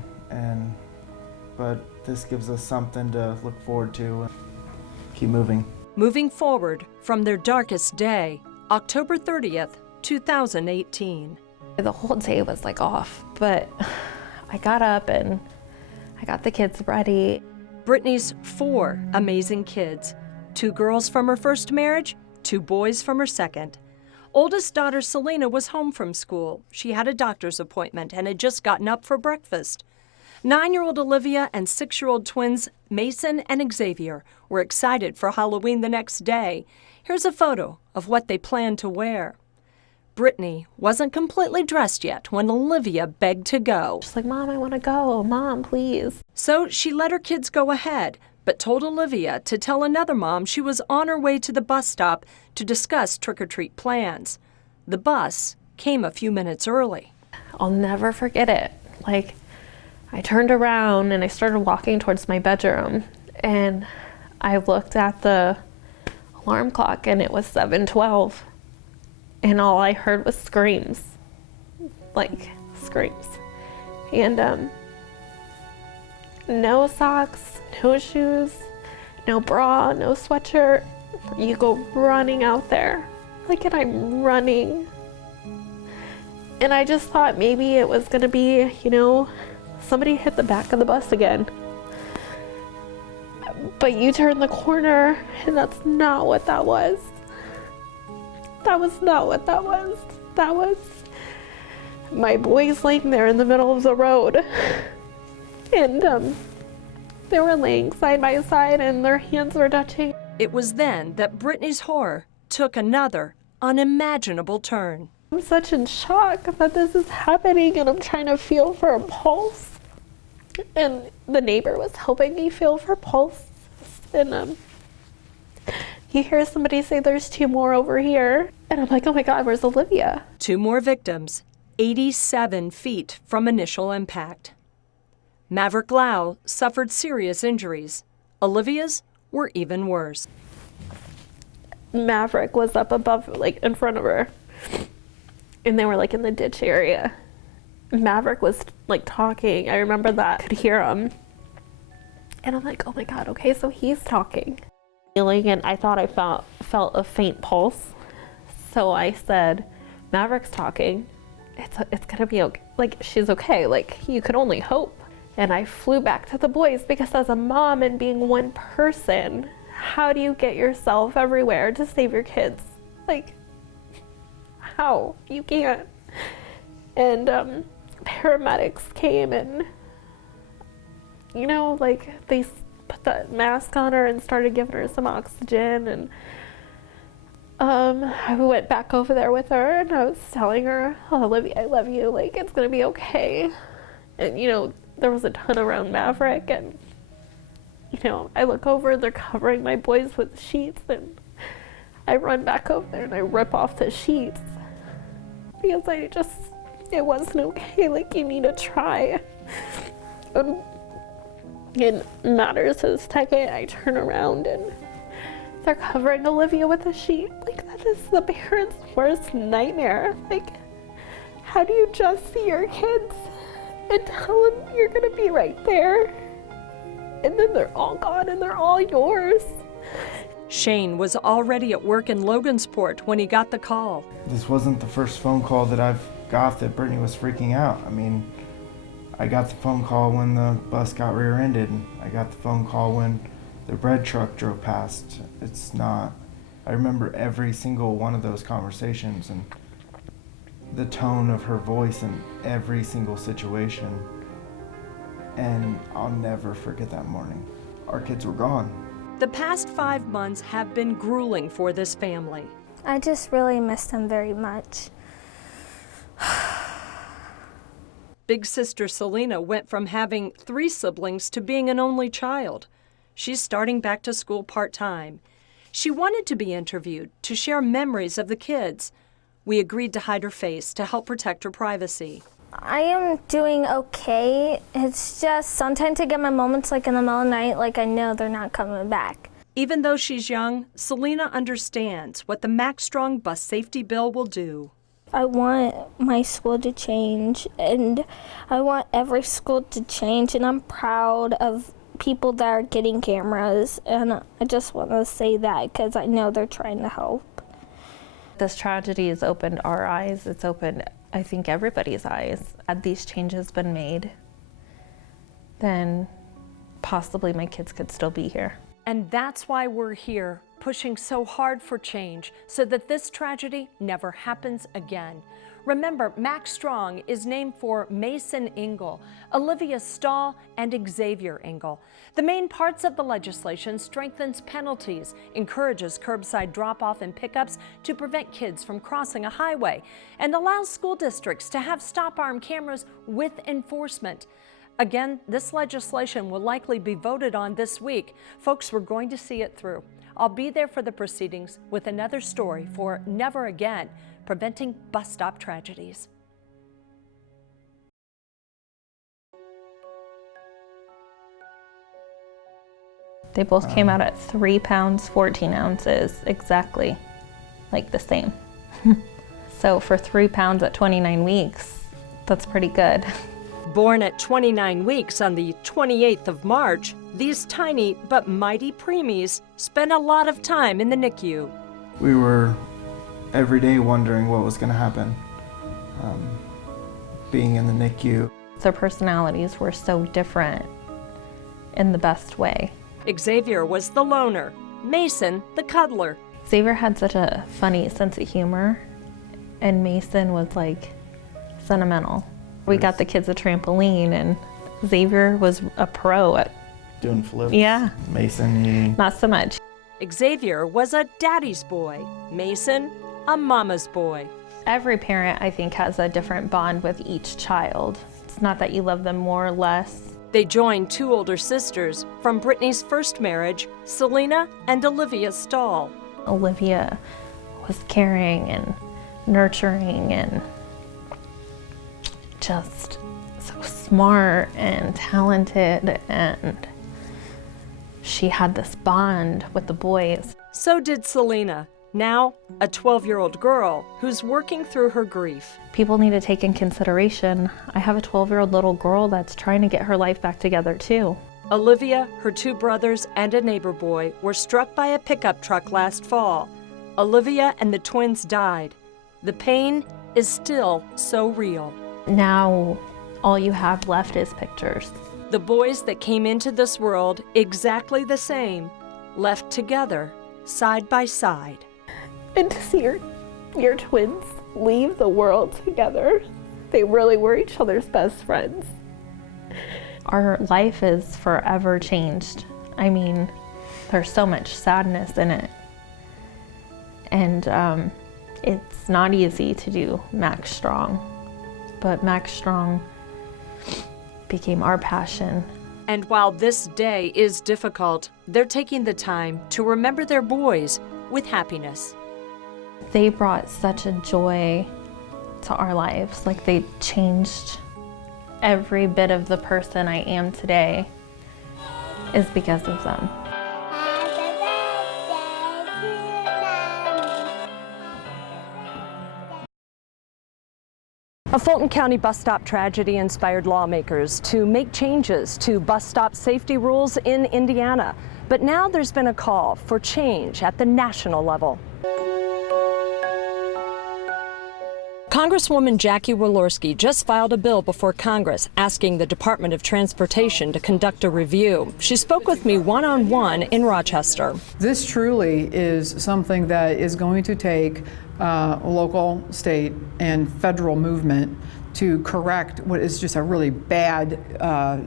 but this gives us something to look forward to and keep moving. Moving forward from their darkest day, October 30th, 2018. The whole day was off, but I got up and I got the kids ready. Brittany's 4 amazing kids. 2 girls from her first marriage, 2 boys from her second. Oldest daughter Selena was home from school. She had a doctor's appointment and had just gotten up for breakfast. 9-year-old Olivia and 6-year-old twins Mason and Xavier were excited for Halloween the next day. Here's a photo of what they planned to wear. Brittany wasn't completely dressed yet when Olivia begged to go. She's like, Mom, I want to go. Mom, please. So she let her kids go ahead, but told Olivia to tell another mom she was on her way to the bus stop to discuss trick-or-treat plans. The bus came a few minutes early. I'll never forget it. I turned around and I started walking towards my bedroom, and I looked at the alarm clock and it was 7:12. And all I heard was screams, screams. And no socks, no shoes, no bra, no sweatshirt. You go running out there, and I'm running. And I just thought maybe it was gonna be, somebody hit the back of the bus again. But you turn the corner and that's not what that was. That was not what that was. That was my boys laying there in the middle of the road. And they were laying side by side and their hands were touching. It was then that Brittany's horror took another unimaginable turn. I'm such in shock that this is happening, and I'm trying to feel for a pulse. And the neighbor was helping me feel for pulse. And you hear somebody say there's 2 more over here. And I'm like, oh my God, where's Olivia? 2 more victims, 87 feet from initial impact. Maverick Lau suffered serious injuries. Olivia's were even worse. Maverick was up above, in front of her. And they were in the ditch area. Maverick was talking. I remember that. I could hear him. And I'm like, oh my God, okay, so he's talking. And I thought I felt a faint pulse. So I said, Maverick's talking. It's gonna be okay. She's okay. You could only hope. And I flew back to the boys because as a mom and being one person, how do you get yourself everywhere to save your kids? How? You can't. And paramedics came and, they put that mask on her and started giving her some oxygen. And I went back over there with her and I was telling her, oh, Olivia, I love you. It's gonna be okay. And, there was a ton around Maverick, and, I look over and they're covering my boys with sheets, and I run back over there and I rip off the sheets because it wasn't okay, like you need to try. And Matter says, "Take," I turn around and they're covering Olivia with a sheet. Like, that is the parent's worst nightmare. Like, how do you just see your kids and tell them you're gonna be right there? And then they're all gone and they're all yours. Shane was already at work in Logansport when he got the call. This wasn't the first phone call that I've got that Brittany was freaking out. I mean, I got the phone call when the bus got rear-ended, and I got the phone call when the bread truck drove past. I remember every single one of those conversations and the tone of her voice in every single situation. And I'll never forget that morning. Our kids were gone. The past 5 months have been grueling for this family. I just really miss them very much. Big sister Selena went from having 3 siblings to being an only child. She's starting back to school part-time. She wanted to be interviewed to share memories of the kids. We agreed to hide her face to help protect her privacy. I am doing okay. It's just sometimes I get my moments like in the middle of the night, like I know they're not coming back. Even though she's young, Selena understands what the Machs Strong bus safety bill will do. I want my school to change, and I want every school to change, and I'm proud of people that are getting cameras, and I just want to say that because I know they're trying to help. This tragedy has opened our eyes. It's opened, I think, everybody's eyes. Had these changes been made, then possibly my kids could still be here. And that's why we're here, pushing so hard for change so that this tragedy never happens again. Remember, Machs Strong is named for Mason Engel, Olivia Stoll, and Xavier Engel. The main parts of the legislation strengthens penalties, encourages curbside drop-off and pickups to prevent kids from crossing a highway, and allows school districts to have stop-arm cameras with enforcement. Again, this legislation will likely be voted on this week. Folks, we're going to see it through. I'll be there for the proceedings with another story for Never Again, preventing bus stop tragedies. They both came out at 3 pounds, 14 ounces, exactly like the same. So for 3 pounds at 29 weeks, that's pretty good. Born at 29 weeks on the 28th of March, these tiny but mighty preemies spent a lot of time in the NICU. We were every day wondering what was going to happen, being in the NICU. Their personalities were so different in the best way. Xavier was the loner, Mason the cuddler. Xavier had such a funny sense of humor, and Mason was like sentimental. We got the kids a trampoline, and Xavier was a pro at doing flips. Yeah. Mason, not so much. Xavier was a daddy's boy, Mason a mama's boy. Every parent, I think, has a different bond with each child. It's not that you love them more or less. They joined 2 older sisters from Brittany's first marriage, Selena and Olivia Stoll. Olivia was caring and nurturing and just so smart and talented, and she had this bond with the boys. So did Selena, now a 12-year-old girl who's working through her grief. People need to take in consideration, I have a 12-year-old little girl that's trying to get her life back together too. Olivia, her 2 brothers, and a neighbor boy were struck by a pickup truck last fall. Olivia and the twins died. The pain is still so real. Now, all you have left is pictures. The boys that came into this world exactly the same, left together, side by side. And to see your twins leave the world together, they really were each other's best friends. Our life is forever changed. I mean, there's so much sadness in it. And it's not easy to do Machs Strong. But Machs Strong became our passion. And while this day is difficult, they're taking the time to remember their boys with happiness. They brought such a joy to our lives. Like, they changed every bit of the person I am today is because of them. A Fulton County bus stop tragedy inspired lawmakers to make changes to bus stop safety rules in Indiana. But now there's been a call for change at the national level. Congresswoman Jackie Walorski just filed a bill before Congress asking the Department of Transportation to conduct a review. She spoke with me one-on-one in Rochester. This truly is something that is going to take local, state, and federal movement to correct what is just a really bad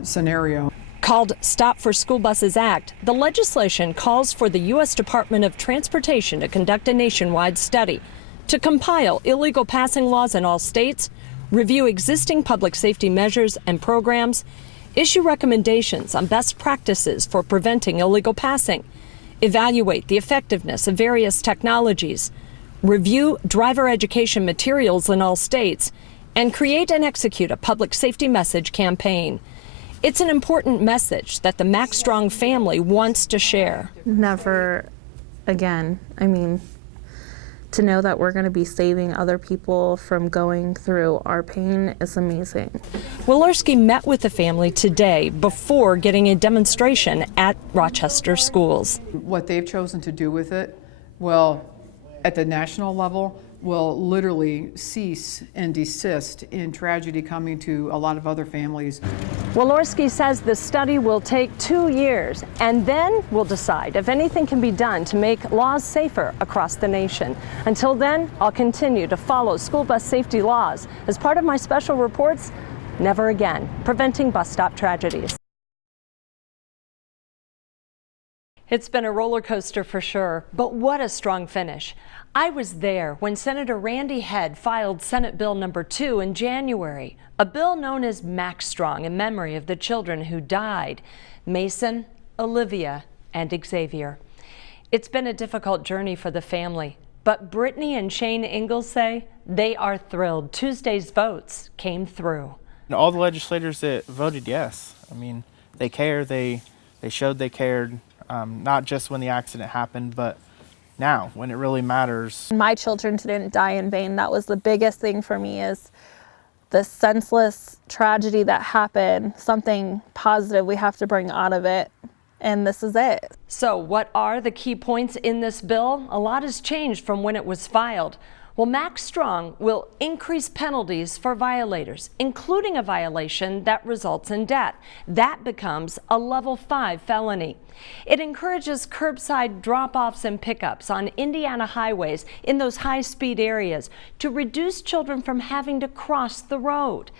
scenario. Called Stop for School Buses Act, the legislation calls for the U.S. Department of Transportation to conduct a nationwide study to compile illegal passing laws in all states, review existing public safety measures and programs, issue recommendations on best practices for preventing illegal passing, evaluate the effectiveness of various technologies, review driver education materials in all states, and create and execute a public safety message campaign. It's an important message that the Machs Strong family wants to share. Never again. I mean, to know that we're going to be saving other people from going through our pain is amazing. Walorski met with the family today before getting a demonstration at Rochester schools. What they've chosen to do with it will, at the national level, will literally cease and desist in tragedy coming to a lot of other families. Walorski says the study will take 2 years, and then we'll decide if anything can be done to make laws safer across the nation. Until then, I'll continue to follow school bus safety laws as part of my special reports, Never Again, Preventing Bus Stop Tragedies. It's been a roller coaster for sure, but what a strong finish. I was there when Senator Randy Head filed Senate Bill number 2 in January, a bill known as Machs Strong in memory of the children who died, Mason, Olivia, and Xavier. It's been a difficult journey for the family, but Brittany and Shane Engel say they are thrilled Tuesday's votes came through. All the legislators that voted yes, I mean, they care, they showed they cared, not just when the accident happened, but now, when it really matters. My children didn't die in vain. That was the biggest thing for me, is the senseless tragedy that happened, something positive we have to bring out of it, and this is it. So what are the key points in this bill? A lot has changed from when it was filed. Well, Machs Strong will increase penalties for violators, including a violation that results in death. That becomes a level 5 felony. It encourages curbside drop-offs and pickups on Indiana highways in those high-speed areas to reduce children from having to cross the road.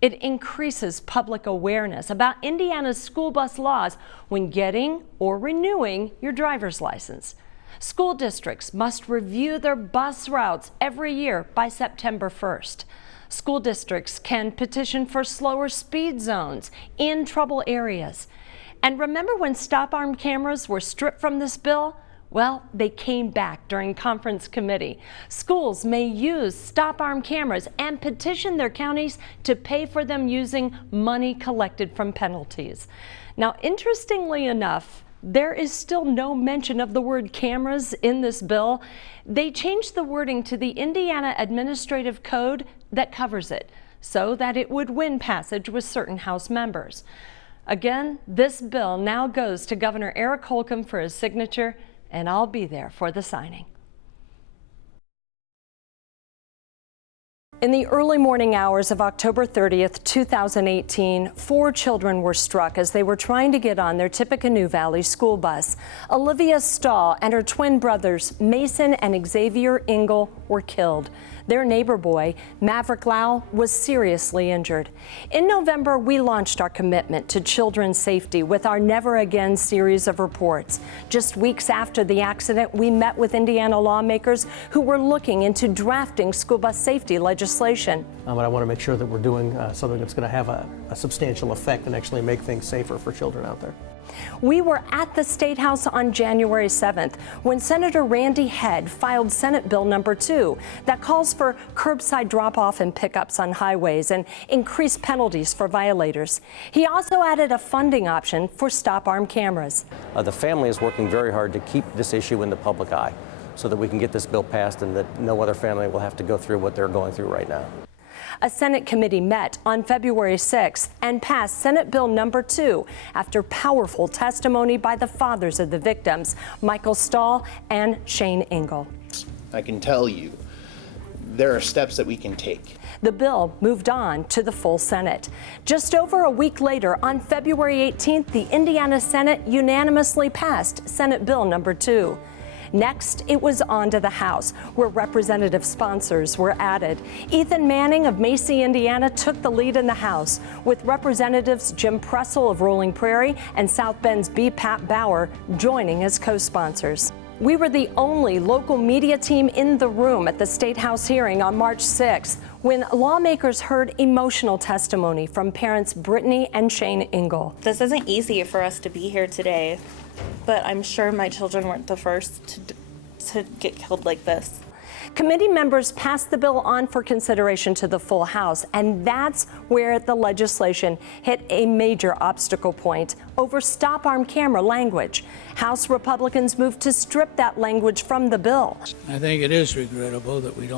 It increases public awareness about Indiana's school bus laws when getting or renewing your driver's license. School districts must review their bus routes every year by September 1st. School districts can petition for slower speed zones in trouble areas. And remember when stop arm cameras were stripped from this bill? Well, they came back during conference committee. Schools may use stop arm cameras and petition their counties to pay for them using money collected from penalties. Now, interestingly enough, there is still no mention of the word cameras in this bill. They changed the wording to the Indiana Administrative Code that covers it so that it would win passage with certain House members. Again, this bill now goes to Governor Eric Holcomb for his signature, and I'll be there for the signing. In the early morning hours of October 30th, 2018, 4 children were struck as they were trying to get on their Tippecanoe Valley school bus. Olivia Stoll and her twin brothers, Mason and Xavier Engel, were killed. Their neighbor boy, Maverick Lau, was seriously injured. In November, we launched our commitment to children's safety with our Never Again series of reports. Just weeks after the accident, we met with Indiana lawmakers who were looking into drafting school bus safety legislation. legislation. But I want to make sure that we're doing something that's going to have a substantial effect and actually make things safer for children out there. We were at the State House on January 7th when Senator Randy Head filed Senate Bill number 2 that calls for curbside drop-off and pickups on highways and increased penalties for violators. He also added a funding option for stop-arm cameras. The family is working very hard to keep this issue in the public eye so that we can get this bill passed and that no other family will have to go through what they're going through right now. A Senate committee met on February 6th and passed Senate Bill number 2 after powerful testimony by the fathers of the victims, Michael Stoll and Shane Engel. I can tell you, there are steps that we can take. The bill moved on to the full Senate. Just over a week later, on February 18th, the Indiana Senate unanimously passed Senate Bill number 2. Next, it was on to the House, where representative sponsors were added. Ethan Manning of Macy, Indiana, took the lead in the House, with Representatives Jim Pressel of Rolling Prairie and South Bend's B. Pat Bauer joining as co-sponsors. We were the only local media team in the room at the State House hearing on March 6th when lawmakers heard emotional testimony from parents Brittany and Shane Engel. This isn't easy for us to be here today, but I'm sure my children weren't the first to get killed like this. Committee members passed the bill on for consideration to the full House, and that's where the legislation hit a major obstacle point over stop-arm camera language. House Republicans moved to strip that language from the bill. I think it is regrettable that we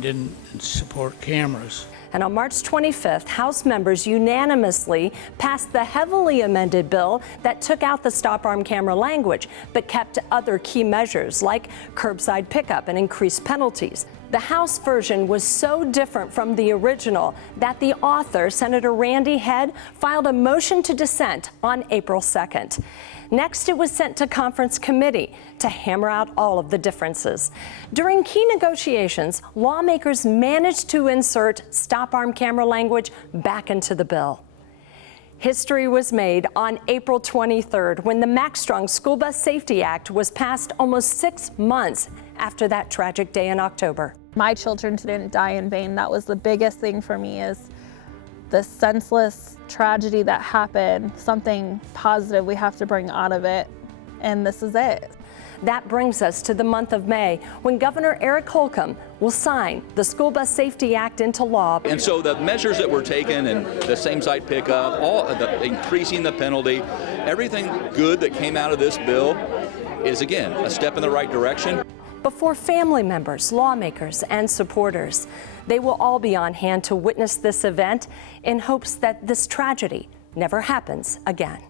didn't support cameras. And on March 25th, House members unanimously passed the heavily amended bill that took out the stop-arm camera language, but kept other key measures like curbside pickup and increased penalties. The House version was so different from the original that the author, Senator Randy Head, filed a motion to dissent on April 2nd. Next, it was sent to conference committee to hammer out all of the differences. During key negotiations, lawmakers managed to insert stop-arm camera language back into the bill. History was made on April 23rd when the Machs Strong School Bus Safety Act was passed almost 6 months after that tragic day in October. My children didn't die in vain. That was the biggest thing for me, is the senseless tragedy that happened, something positive we have to bring out of it, and this is it. That brings us to the month of May, when Governor Eric Holcomb will sign the School Bus Safety Act into law. And so the measures that were taken, and the same-site pickup, increasing the penalty, everything good that came out of this bill is, again, a step in the right direction. Before family members, lawmakers, and supporters, they will all be on hand to witness this event in hopes that this tragedy never happens again.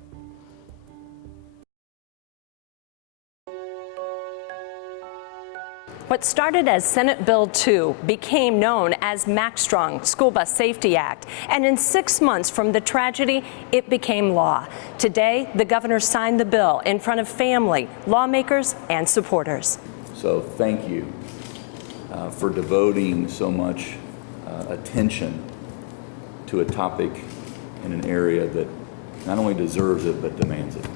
What started as Senate Bill 2 became known as Machs Strong School Bus Safety Act, and in 6 months from the tragedy, it became law. Today, the governor signed the bill in front of family, lawmakers, and supporters. So thank you for devoting so much attention to a topic in an area that not only deserves it, but demands it.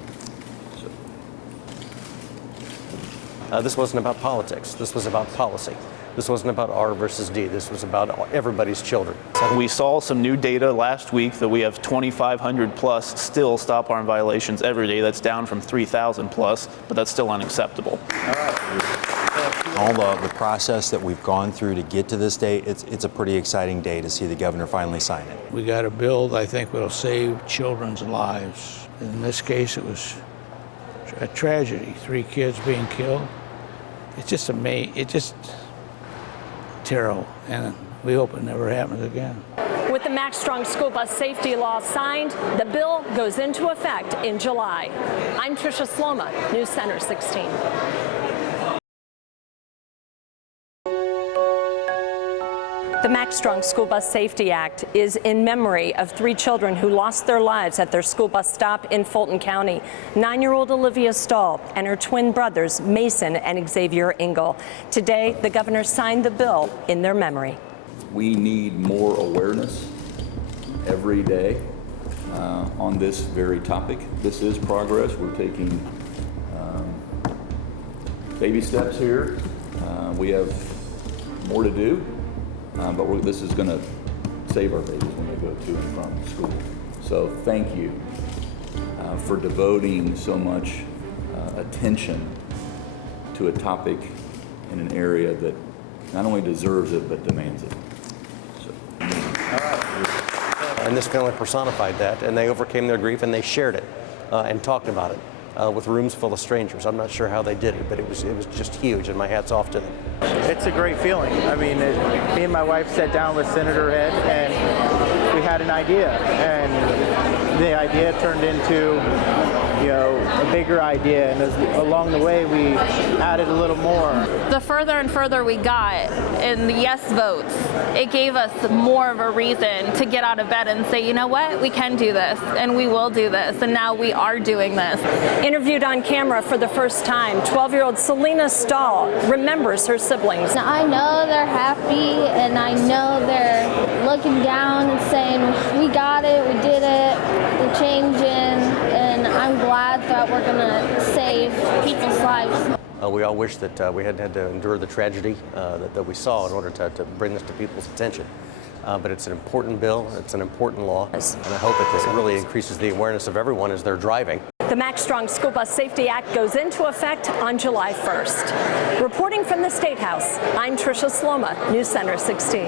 This wasn't about politics. This was about policy. This wasn't about R versus D. This was about everybody's children. We saw some new data last week that we have 2,500 plus still stop-arm violations every day. That's down from 3,000 plus, but that's still unacceptable. All the process that we've gone through to get to this day, it's a pretty exciting day to see the governor finally sign it. We got a bill that I think will save children's lives. In this case, it was a tragedy, 3 kids being killed. It's just amazing. It's just terrible, and we hope it never happens again. With the Machs Strong School Bus Safety Law signed, the bill goes into effect in July. I'm Tricia Sloma, News Center 16. The Machs Strong School Bus Safety Act is in memory of 3 children who lost their lives at their school bus stop in Fulton County. 9-year-old Olivia Stoll and her twin brothers, Mason and Xavier Engel. Today, the governor signed the bill in their memory. We need more awareness every day on this very topic. This is progress. We're taking baby steps here. We have more to do. but this is going to save our babies when they go to and from school. So thank you for devoting so much attention to a topic in an area that not only deserves it, but demands it. So. And this family personified that, and they overcame their grief, and they shared it and talked about it with rooms full of strangers. I'm not sure how they did it, but it was just huge, and my hat's off to them. It's a great feeling. I mean, me and my wife sat down with Senator Ed, and we had an idea, and the idea turned into, you know, a bigger idea, and along the way we added a little more. The further and further we got in the yes votes, it gave us more of a reason to get out of bed and say, you know what, we can do this, and we will do this, and now we are doing this. Interviewed on camera for the first time, 12-year-old Olivia Stoll remembers her siblings. I know they're happy, and I know they're looking down and saying, we got it, we did it, we're changing, and I'm glad that we're going to save people's lives. We all wish that we hadn't had to endure the tragedy that we saw in order to bring this to people's attention. But it's an important bill, it's an important law, and I hope it really increases the awareness of everyone as they're driving. The Machs Strong School Bus Safety Act goes into effect on July 1st. Reporting from the State House, I'm Tricia Sloma, News Center 16.